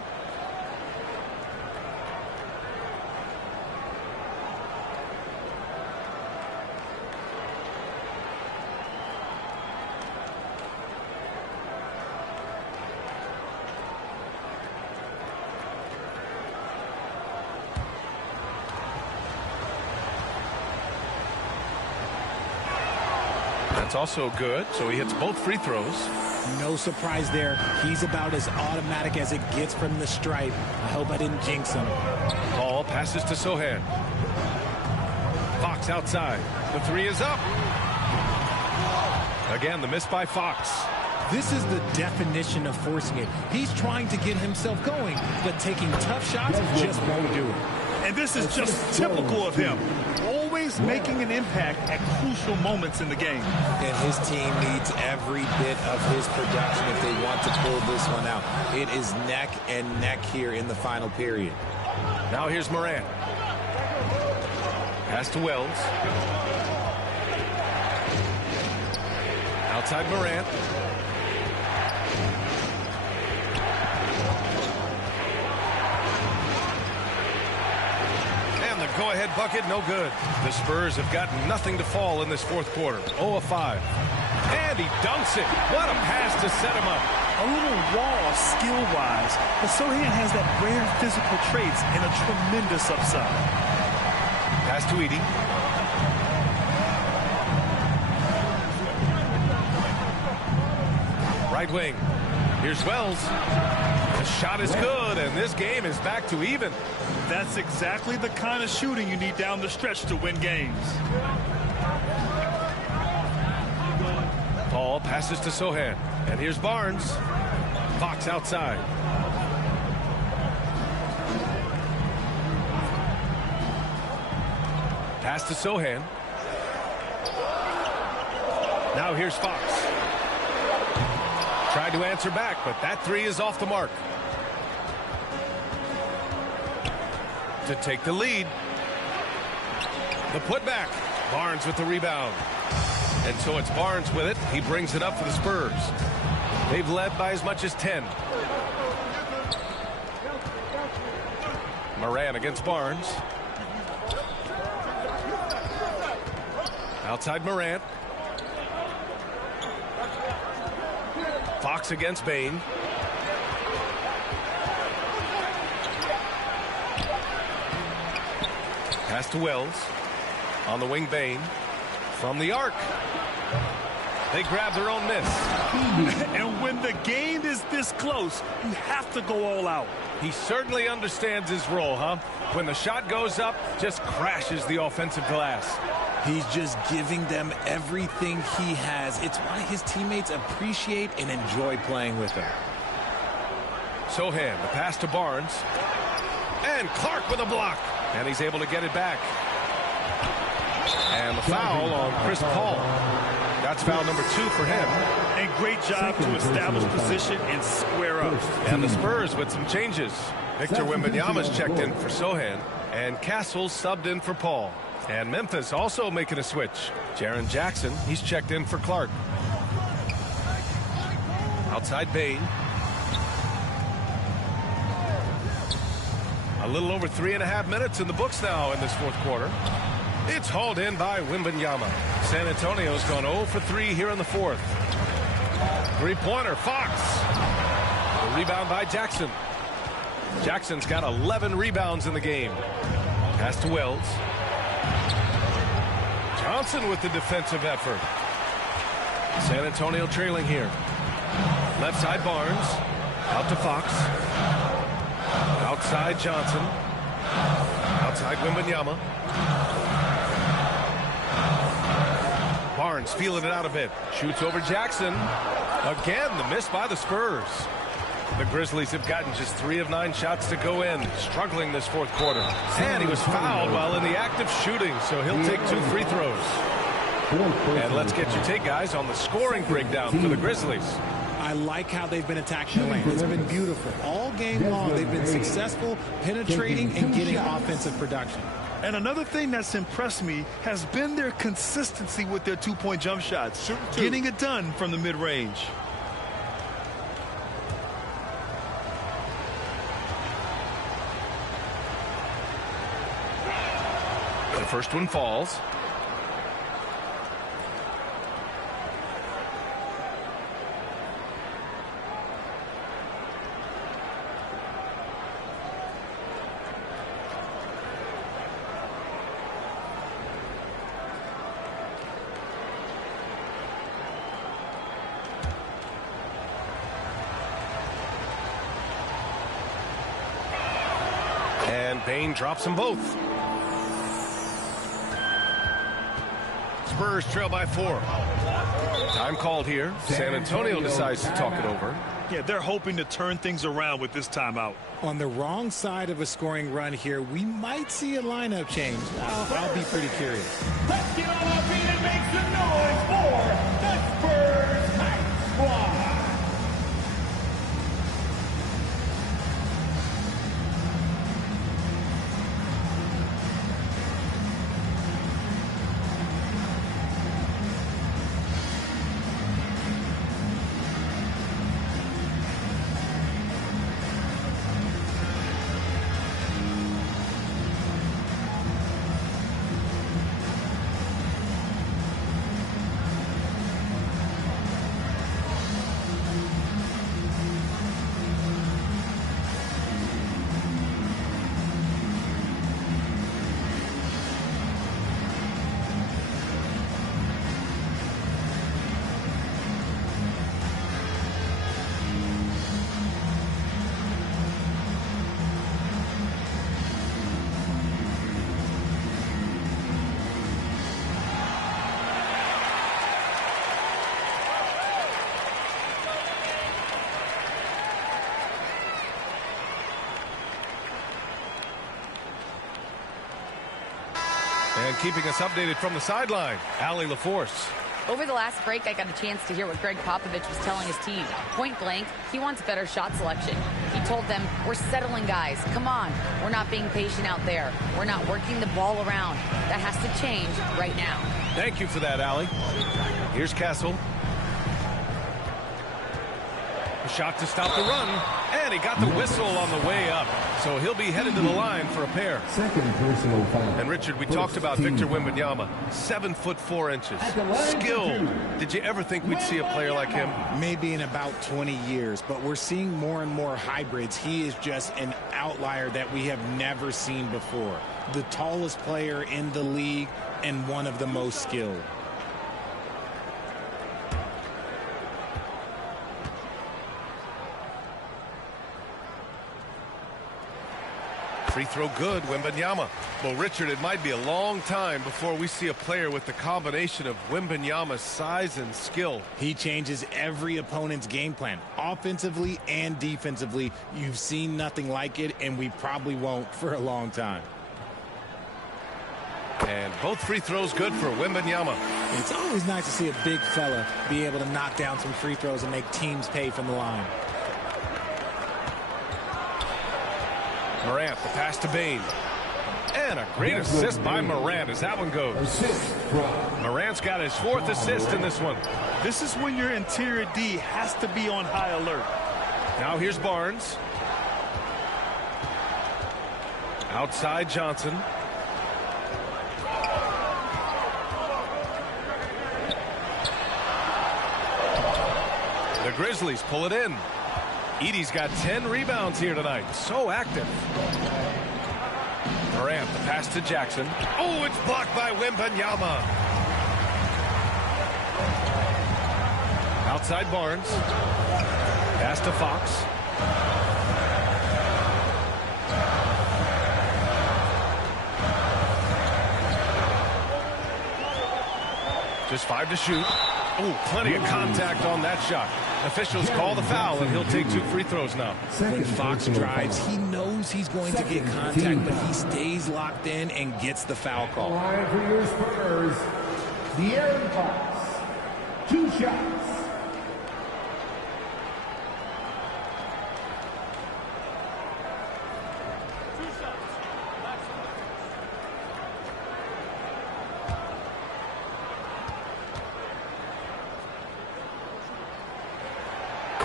That's also good, so he hits both free throws. No surprise there. He's about as automatic as it gets from the stripe. I hope I didn't jinx him. Paul passes to Sochan. Fox outside. The three is up. Again, the miss by Fox. This is the definition of forcing it. He's trying to get himself going, but taking tough shots just won't do it. And this is just typical of him. Always making an impact at crucial moments in the game. And his team needs every bit of his production if they want to pull this one out. It is neck and neck here in the final period. Now here's Morant. Pass to Wells. Outside Morant. And the go-ahead bucket, no good. The Spurs have got nothing to fall in this fourth quarter. 0 of 5. And he dunks it. What a pass to set him up. A little raw skill-wise, but Sochan has that rare physical traits and a tremendous upside. Pass to Edey. Right wing. Here's Wells. The shot is good, and this game is back to even. That's exactly the kind of shooting you need down the stretch to win games. Paul passes to Sochan. And here's Barnes. Fox outside. Pass to Sochan. Now here's Fox. Tried to answer back, but that three is off the mark. To take the lead. The putback. Barnes with the rebound. And so it's Barnes with it. He brings it up for the Spurs. They've led by as much as 10. Morant against Barnes. Outside Morant. Fox against Bane. Pass to Wells. On the wing, Bane. From the arc. They grab their own miss. And when the game is this close, you have to go all out. He certainly understands his role, huh? When the shot goes up, just crashes the offensive glass. He's just giving them everything he has. It's why his teammates appreciate and enjoy playing with him. Sochan, the pass to Barnes. And Clark with a block. And he's able to get it back. And the foul on Chris Paul. That's foul number 2 for him. And great job to establish position and square up. And the Spurs with some changes. Victor Wembanyama's checked in for Sochan. And Castle subbed in for Paul. And Memphis also making a switch. Jaren Jackson, he's checked in for Clark. Outside Bane. A little over 3.5 minutes in the books now in this fourth quarter. It's hauled in by Wembanyama. San Antonio's gone 0 for 3 here in the fourth. Three-pointer, Fox. The rebound by Jackson. Jackson's got 11 rebounds in the game. Pass to Wells. Johnson with the defensive effort. San Antonio trailing here. Left side Barnes. Out to Fox. Outside Johnson. Outside Wembanyama. Barnes feeling it out a bit. Shoots over Jackson. Again, the miss by the Spurs. The Grizzlies have gotten just 3 of 9 shots to go in. Struggling this fourth quarter. And he was fouled while in the act of shooting, so he'll take 2 free throws. And let's get your take, guys, on the scoring breakdown for the Grizzlies. I like how they've been attacking the lane. It's been beautiful. All game long, they've been successful, penetrating and getting offensive production. And another thing that's impressed me has been their consistency with their two-point jump shots. Getting it done from the mid-range. The first one falls. And Bane drops them both. Spurs trail by 4. Time called here. San Antonio decides to talk it over. Yeah, they're hoping to turn things around with this timeout. On the wrong side of a scoring run here, we might see a lineup change. I'll be pretty curious. Let's get on our feet and make some noise for the Spurs Hype Squad. And keeping us updated from the sideline, Allie LaForce. Over the last break, I got a chance to hear what Greg Popovich was telling his team. Point blank, he wants better shot selection. He told them, we're settling, guys. Come on. We're not being patient out there. We're not working the ball around. That has to change right now. Thank you for that, Allie. Here's Kessel. A shot to stop the run. And he got the whistle on the way up. So he'll be headed to the line for a pair. Second personal foul. And Richard, we talked about Victor Wembanyama, 7'4". Skill. Did you ever think we'd see a player like him? Maybe in about 20 years, but we're seeing more and more hybrids. He is just an outlier that we have never seen before. The tallest player in the league and one of the most skilled. Free throw good, Wembanyama. Well, Richard, it might be a long time before we see a player with the combination of Wembanyama's size and skill. He changes every opponent's game plan, offensively and defensively. You've seen nothing like it, and we probably won't for a long time. And both free throws good for Wembanyama. It's always nice to see a big fella be able to knock down some free throws and make teams pay from the line. Morant, the pass to Bane. And a great assist by Morant as that one goes. Morant's got his 4th assist in this one. This is when your interior D has to be on high alert. Now here's Barnes. Outside Johnson. The Grizzlies pull it in. Edey's got 10 rebounds here tonight. So active. Morant, the pass to Jackson. Oh, it's blocked by Wembanyama. Outside Barnes. Pass to Fox. Just 5 to shoot. Oh, plenty of contact on that shot. Officials call the foul, and he'll take 2 free throws now. When Fox drives, he knows he's going to get contact, but he stays locked in and gets the foul call. Line for your Spurs, De'Aaron Fox. 2 shots.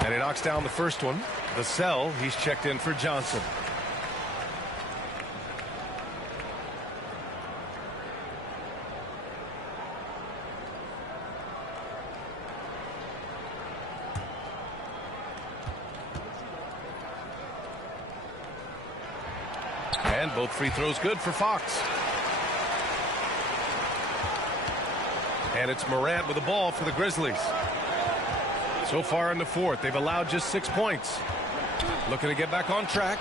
And he knocks down the first one. The cell, he's checked in for Johnson. And both free throws good for Fox. And it's Morant with the ball for the Grizzlies. So far in the 4th, they've allowed just 6 points. Looking to get back on track.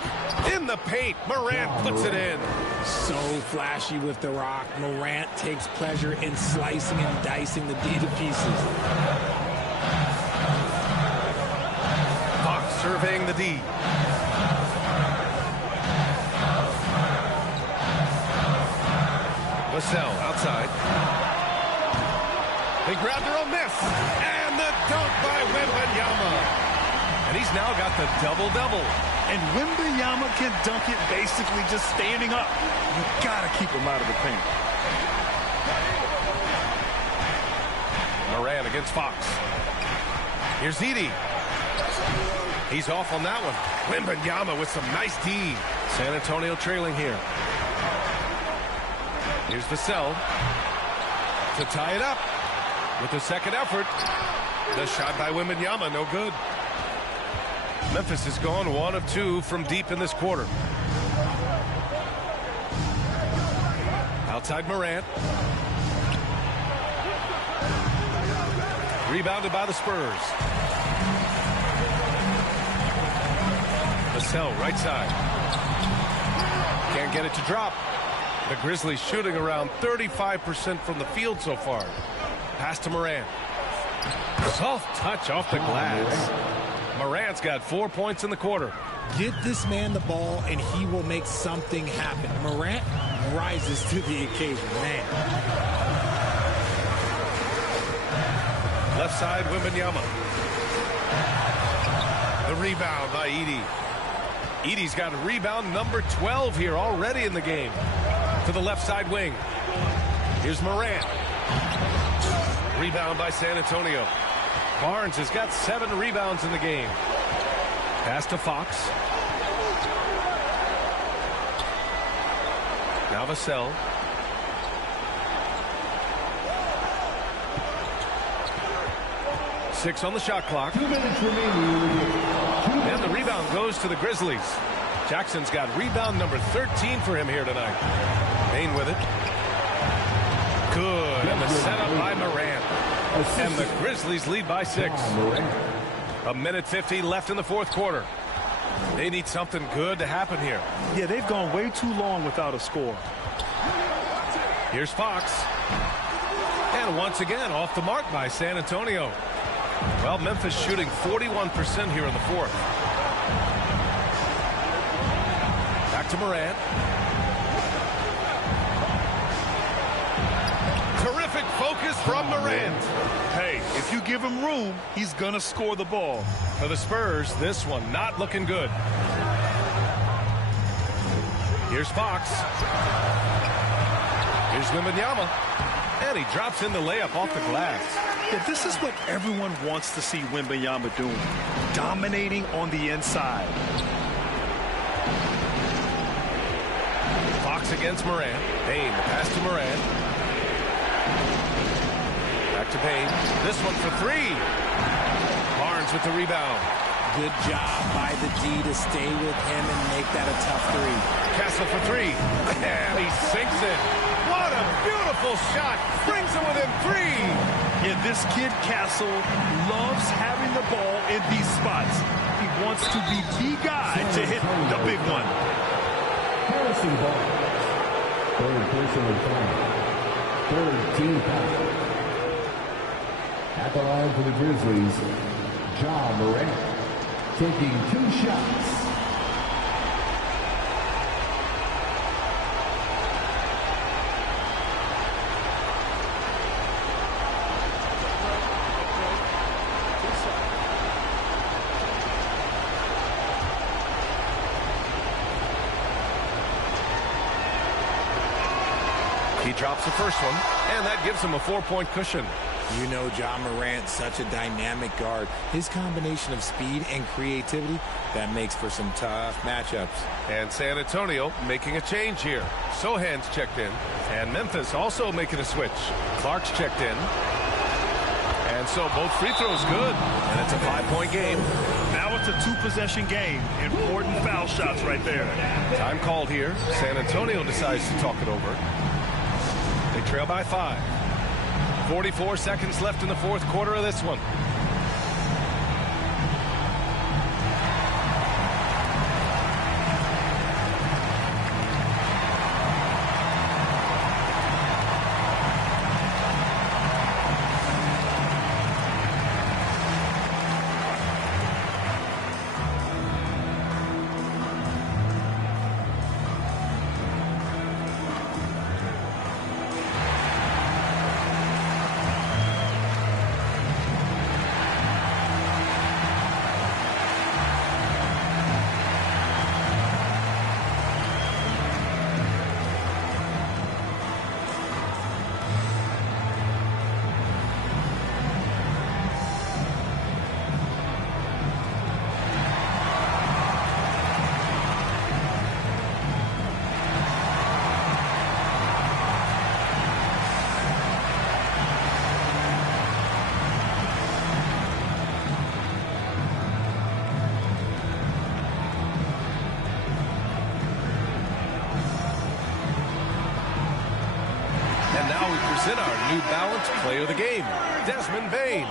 In the paint, Morant puts it in. So flashy with the rock. Morant takes pleasure in slicing and dicing the D to pieces. Fox surveying the D. Vassell outside. They grabbed their own miss. And the dunk by Wembanyama. And he's now got the double-double. And Wembanyama can dunk it basically just standing up. You gotta keep him out of the paint. Morant against Fox. Here's Edey. He's off on that one. Wembanyama with some nice D. San Antonio trailing here. Here's Vassell to tie it up with the second effort. The shot by Wembanyama, no good. Memphis has gone 1 of 2 from deep in this quarter. Outside Morant. Rebounded by the Spurs. Vassell, right side. Can't get it to drop. The Grizzlies shooting around 35% from the field so far. Pass to Morant. Soft touch off the glass. Morant's got 4 points in the quarter. Get this man the ball, and he will make something happen. Morant rises to the occasion, man. Left side, Wembanyama. The rebound by Edey. Edey's got rebound number 12 here already in the game. To the left side wing. Here's Morant. Rebound by San Antonio. Barnes has got 7 rebounds in the game. Pass to Fox. Now Vassell. Six on the shot clock. 2 minutes remaining. And the rebound goes to the Grizzlies. Jackson's got rebound number 13 for him here tonight. Payne with it. Good. And the setup by Morant. And the Grizzlies lead by 6. A minute 50 left in the fourth quarter. They need something good to happen here. Yeah, they've gone way too long without a score. Here's Fox. And once again, off the mark by San Antonio. Well, Memphis shooting 41% here in the fourth. Back to Morant. Terrific focus from Morant. Hey, if you give him room, he's gonna score the ball. For the Spurs, this one not looking good. Here's Fox. Here's Wembanyama. And he drops in the layup off the glass. Yeah, this is what everyone wants to see Wembanyama doing. Dominating on the inside. Fox against Morant. Payne, the pass to Morant. Back to Payne. This one for 3. Barnes with the rebound. Good job by the D to stay with him and make that a tough 3. Castle for 3. And he sinks it. What a beautiful shot. Brings him within 3. Yeah, this kid Castle loves having the ball in these spots. He wants to be the guy to hit the big one. Harrison Barnes. Third personal foul. Third team foul. At the line for the Grizzlies, Ja Morant taking 2 shots. He drops the first one, and that gives him a 4-point cushion. You know Ja Morant, such a dynamic guard. His combination of speed and creativity, that makes for some tough matchups. And San Antonio making a change here. Sohan's checked in, and Memphis also making a switch. Clark's checked in. And so both free throws good, and it's a 5-point game. Now it's a 2-possession game. Important foul shots right there. Time called here. San Antonio decides to talk it over. They trail by 5. 44 seconds left in the fourth quarter of this one. brings in our New Balance player of the game, Desmond Bane.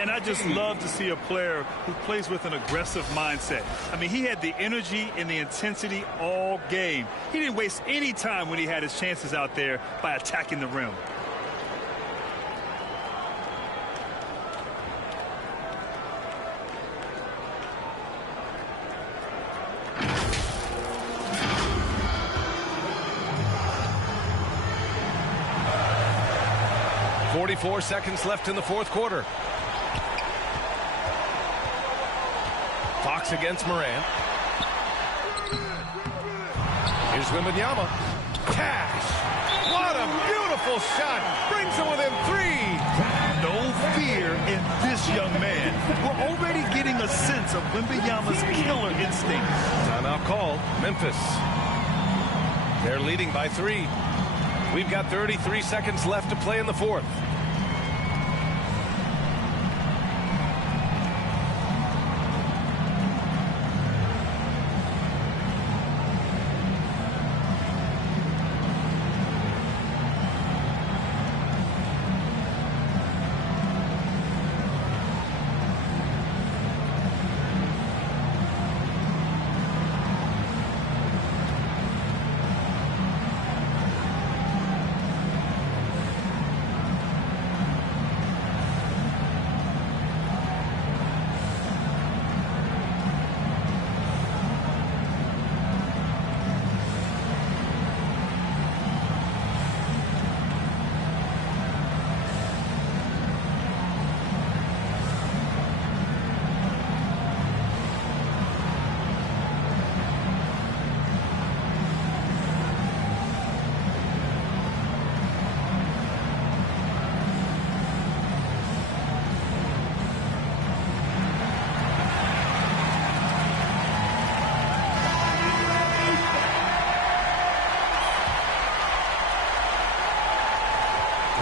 And I just love to see a player who plays with an aggressive mindset. I mean, he had the energy and the intensity all game. He didn't waste any time when he had his chances out there by attacking the rim. .44 seconds left in the fourth quarter. Fox against Morant. Here's Wembanyama. Cash. What a beautiful shot. Brings him within 3. No fear in this young man. We're already getting a sense of Wembanyama's killer instinct. Timeout called. Memphis. They're leading by 3. We've got 33 seconds left to play in the fourth.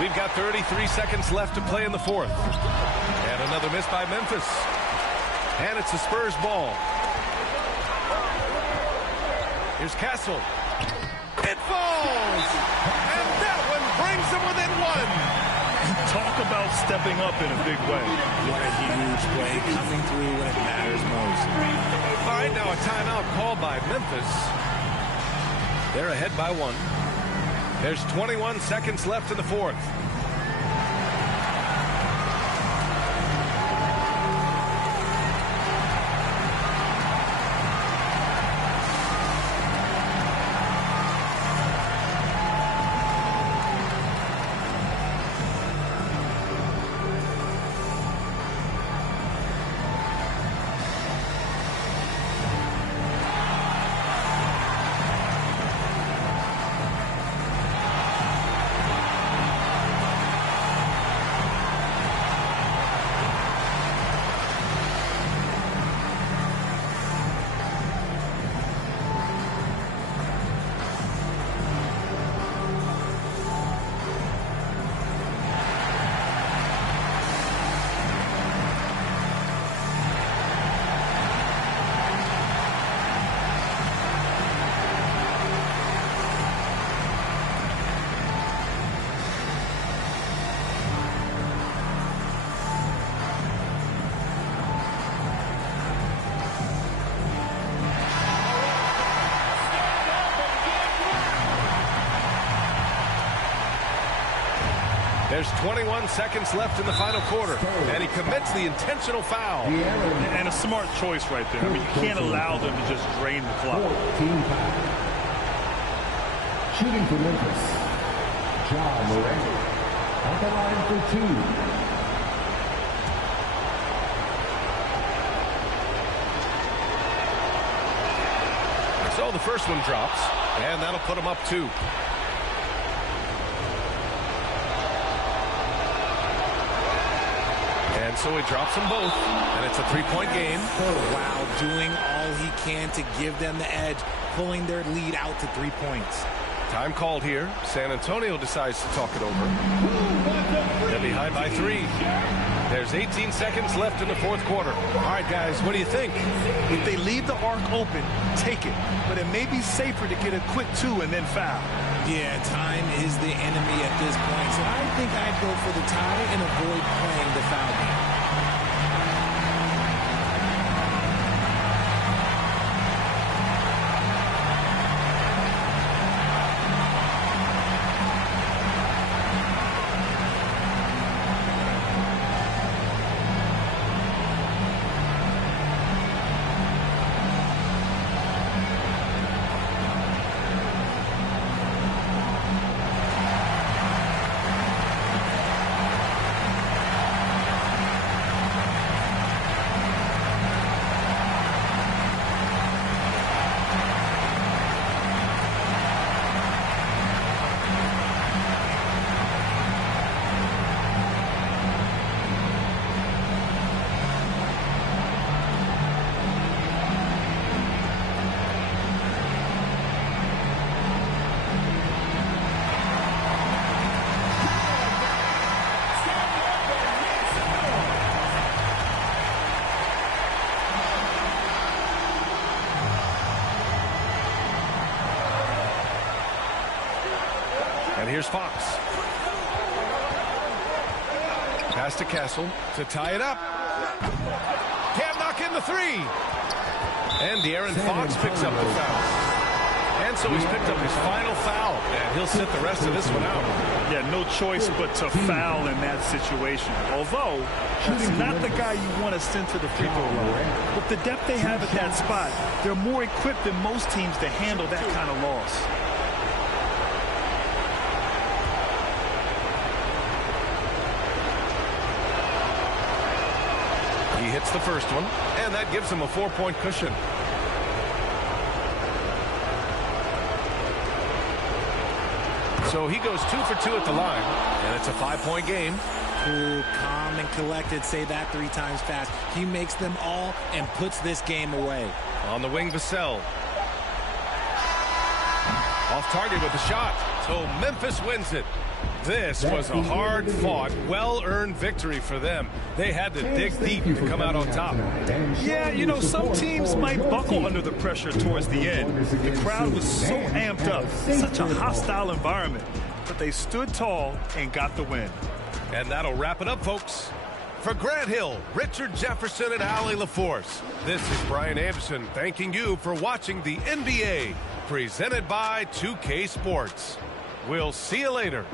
We've got 33 seconds left to play in the fourth. And another miss by Memphis. And it's the Spurs ball. Here's Castle. It falls! And that one brings them within 1. Talk about stepping up in a big way. What a huge play, coming through when it matters most. All right, now a timeout called by Memphis. They're ahead by 1. There's 21 seconds left in the fourth. There's 21 seconds left in the final quarter, and he commits the intentional foul. And a smart choice right there. I mean, you can't allow them to just drain the clock. Shooting for Memphis, Ja Morant on the line for 2. So the first one drops, and that'll put him up 2. And so he drops them both, and it's a 3-point game. While doing all he can to give them the edge, pulling their lead out to 3 points. Time called here. San Antonio decides to talk it over. They're behind by 3. There's 18 seconds left in the fourth quarter. All right, guys, what do you think? If they leave the arc open, take it. But it may be safer to get a quick 2 and then foul. Yeah, time is the enemy at this point. So I think I'd go for the tie and avoid playing the foul game. And here's Fox. Pass to Castle to tie it up. Can't knock in the 3. And De'Aaron Fox picks up the foul. And so he's picked up his final foul. And he'll sit the rest of this one out. Yeah, no choice but to foul in that situation. Although, that's not the guy you want to send to the free throw line. With the depth they have at that spot, they're more equipped than most teams to handle that kind of loss. He hits the first one, and that gives him a 4-point cushion. So he goes 2 for 2 at the line, and it's a 5-point game. Cool, calm, and collected. Say that 3 times fast. He makes them all and puts this game away. On the wing, Vassell. Off target with the shot. So Memphis wins it. This was a hard-fought, well-earned victory for them. They had to dig deep to come out on top. Yeah, you know, some teams might buckle under the pressure towards the end. The crowd was so amped up, such a hostile environment. But they stood tall and got the win. And that'll wrap it up, folks. For Grant Hill, Richard Jefferson, and Allie LaForce, this is Brian Anderson thanking you for watching the NBA, presented by 2K Sports. We'll see you later.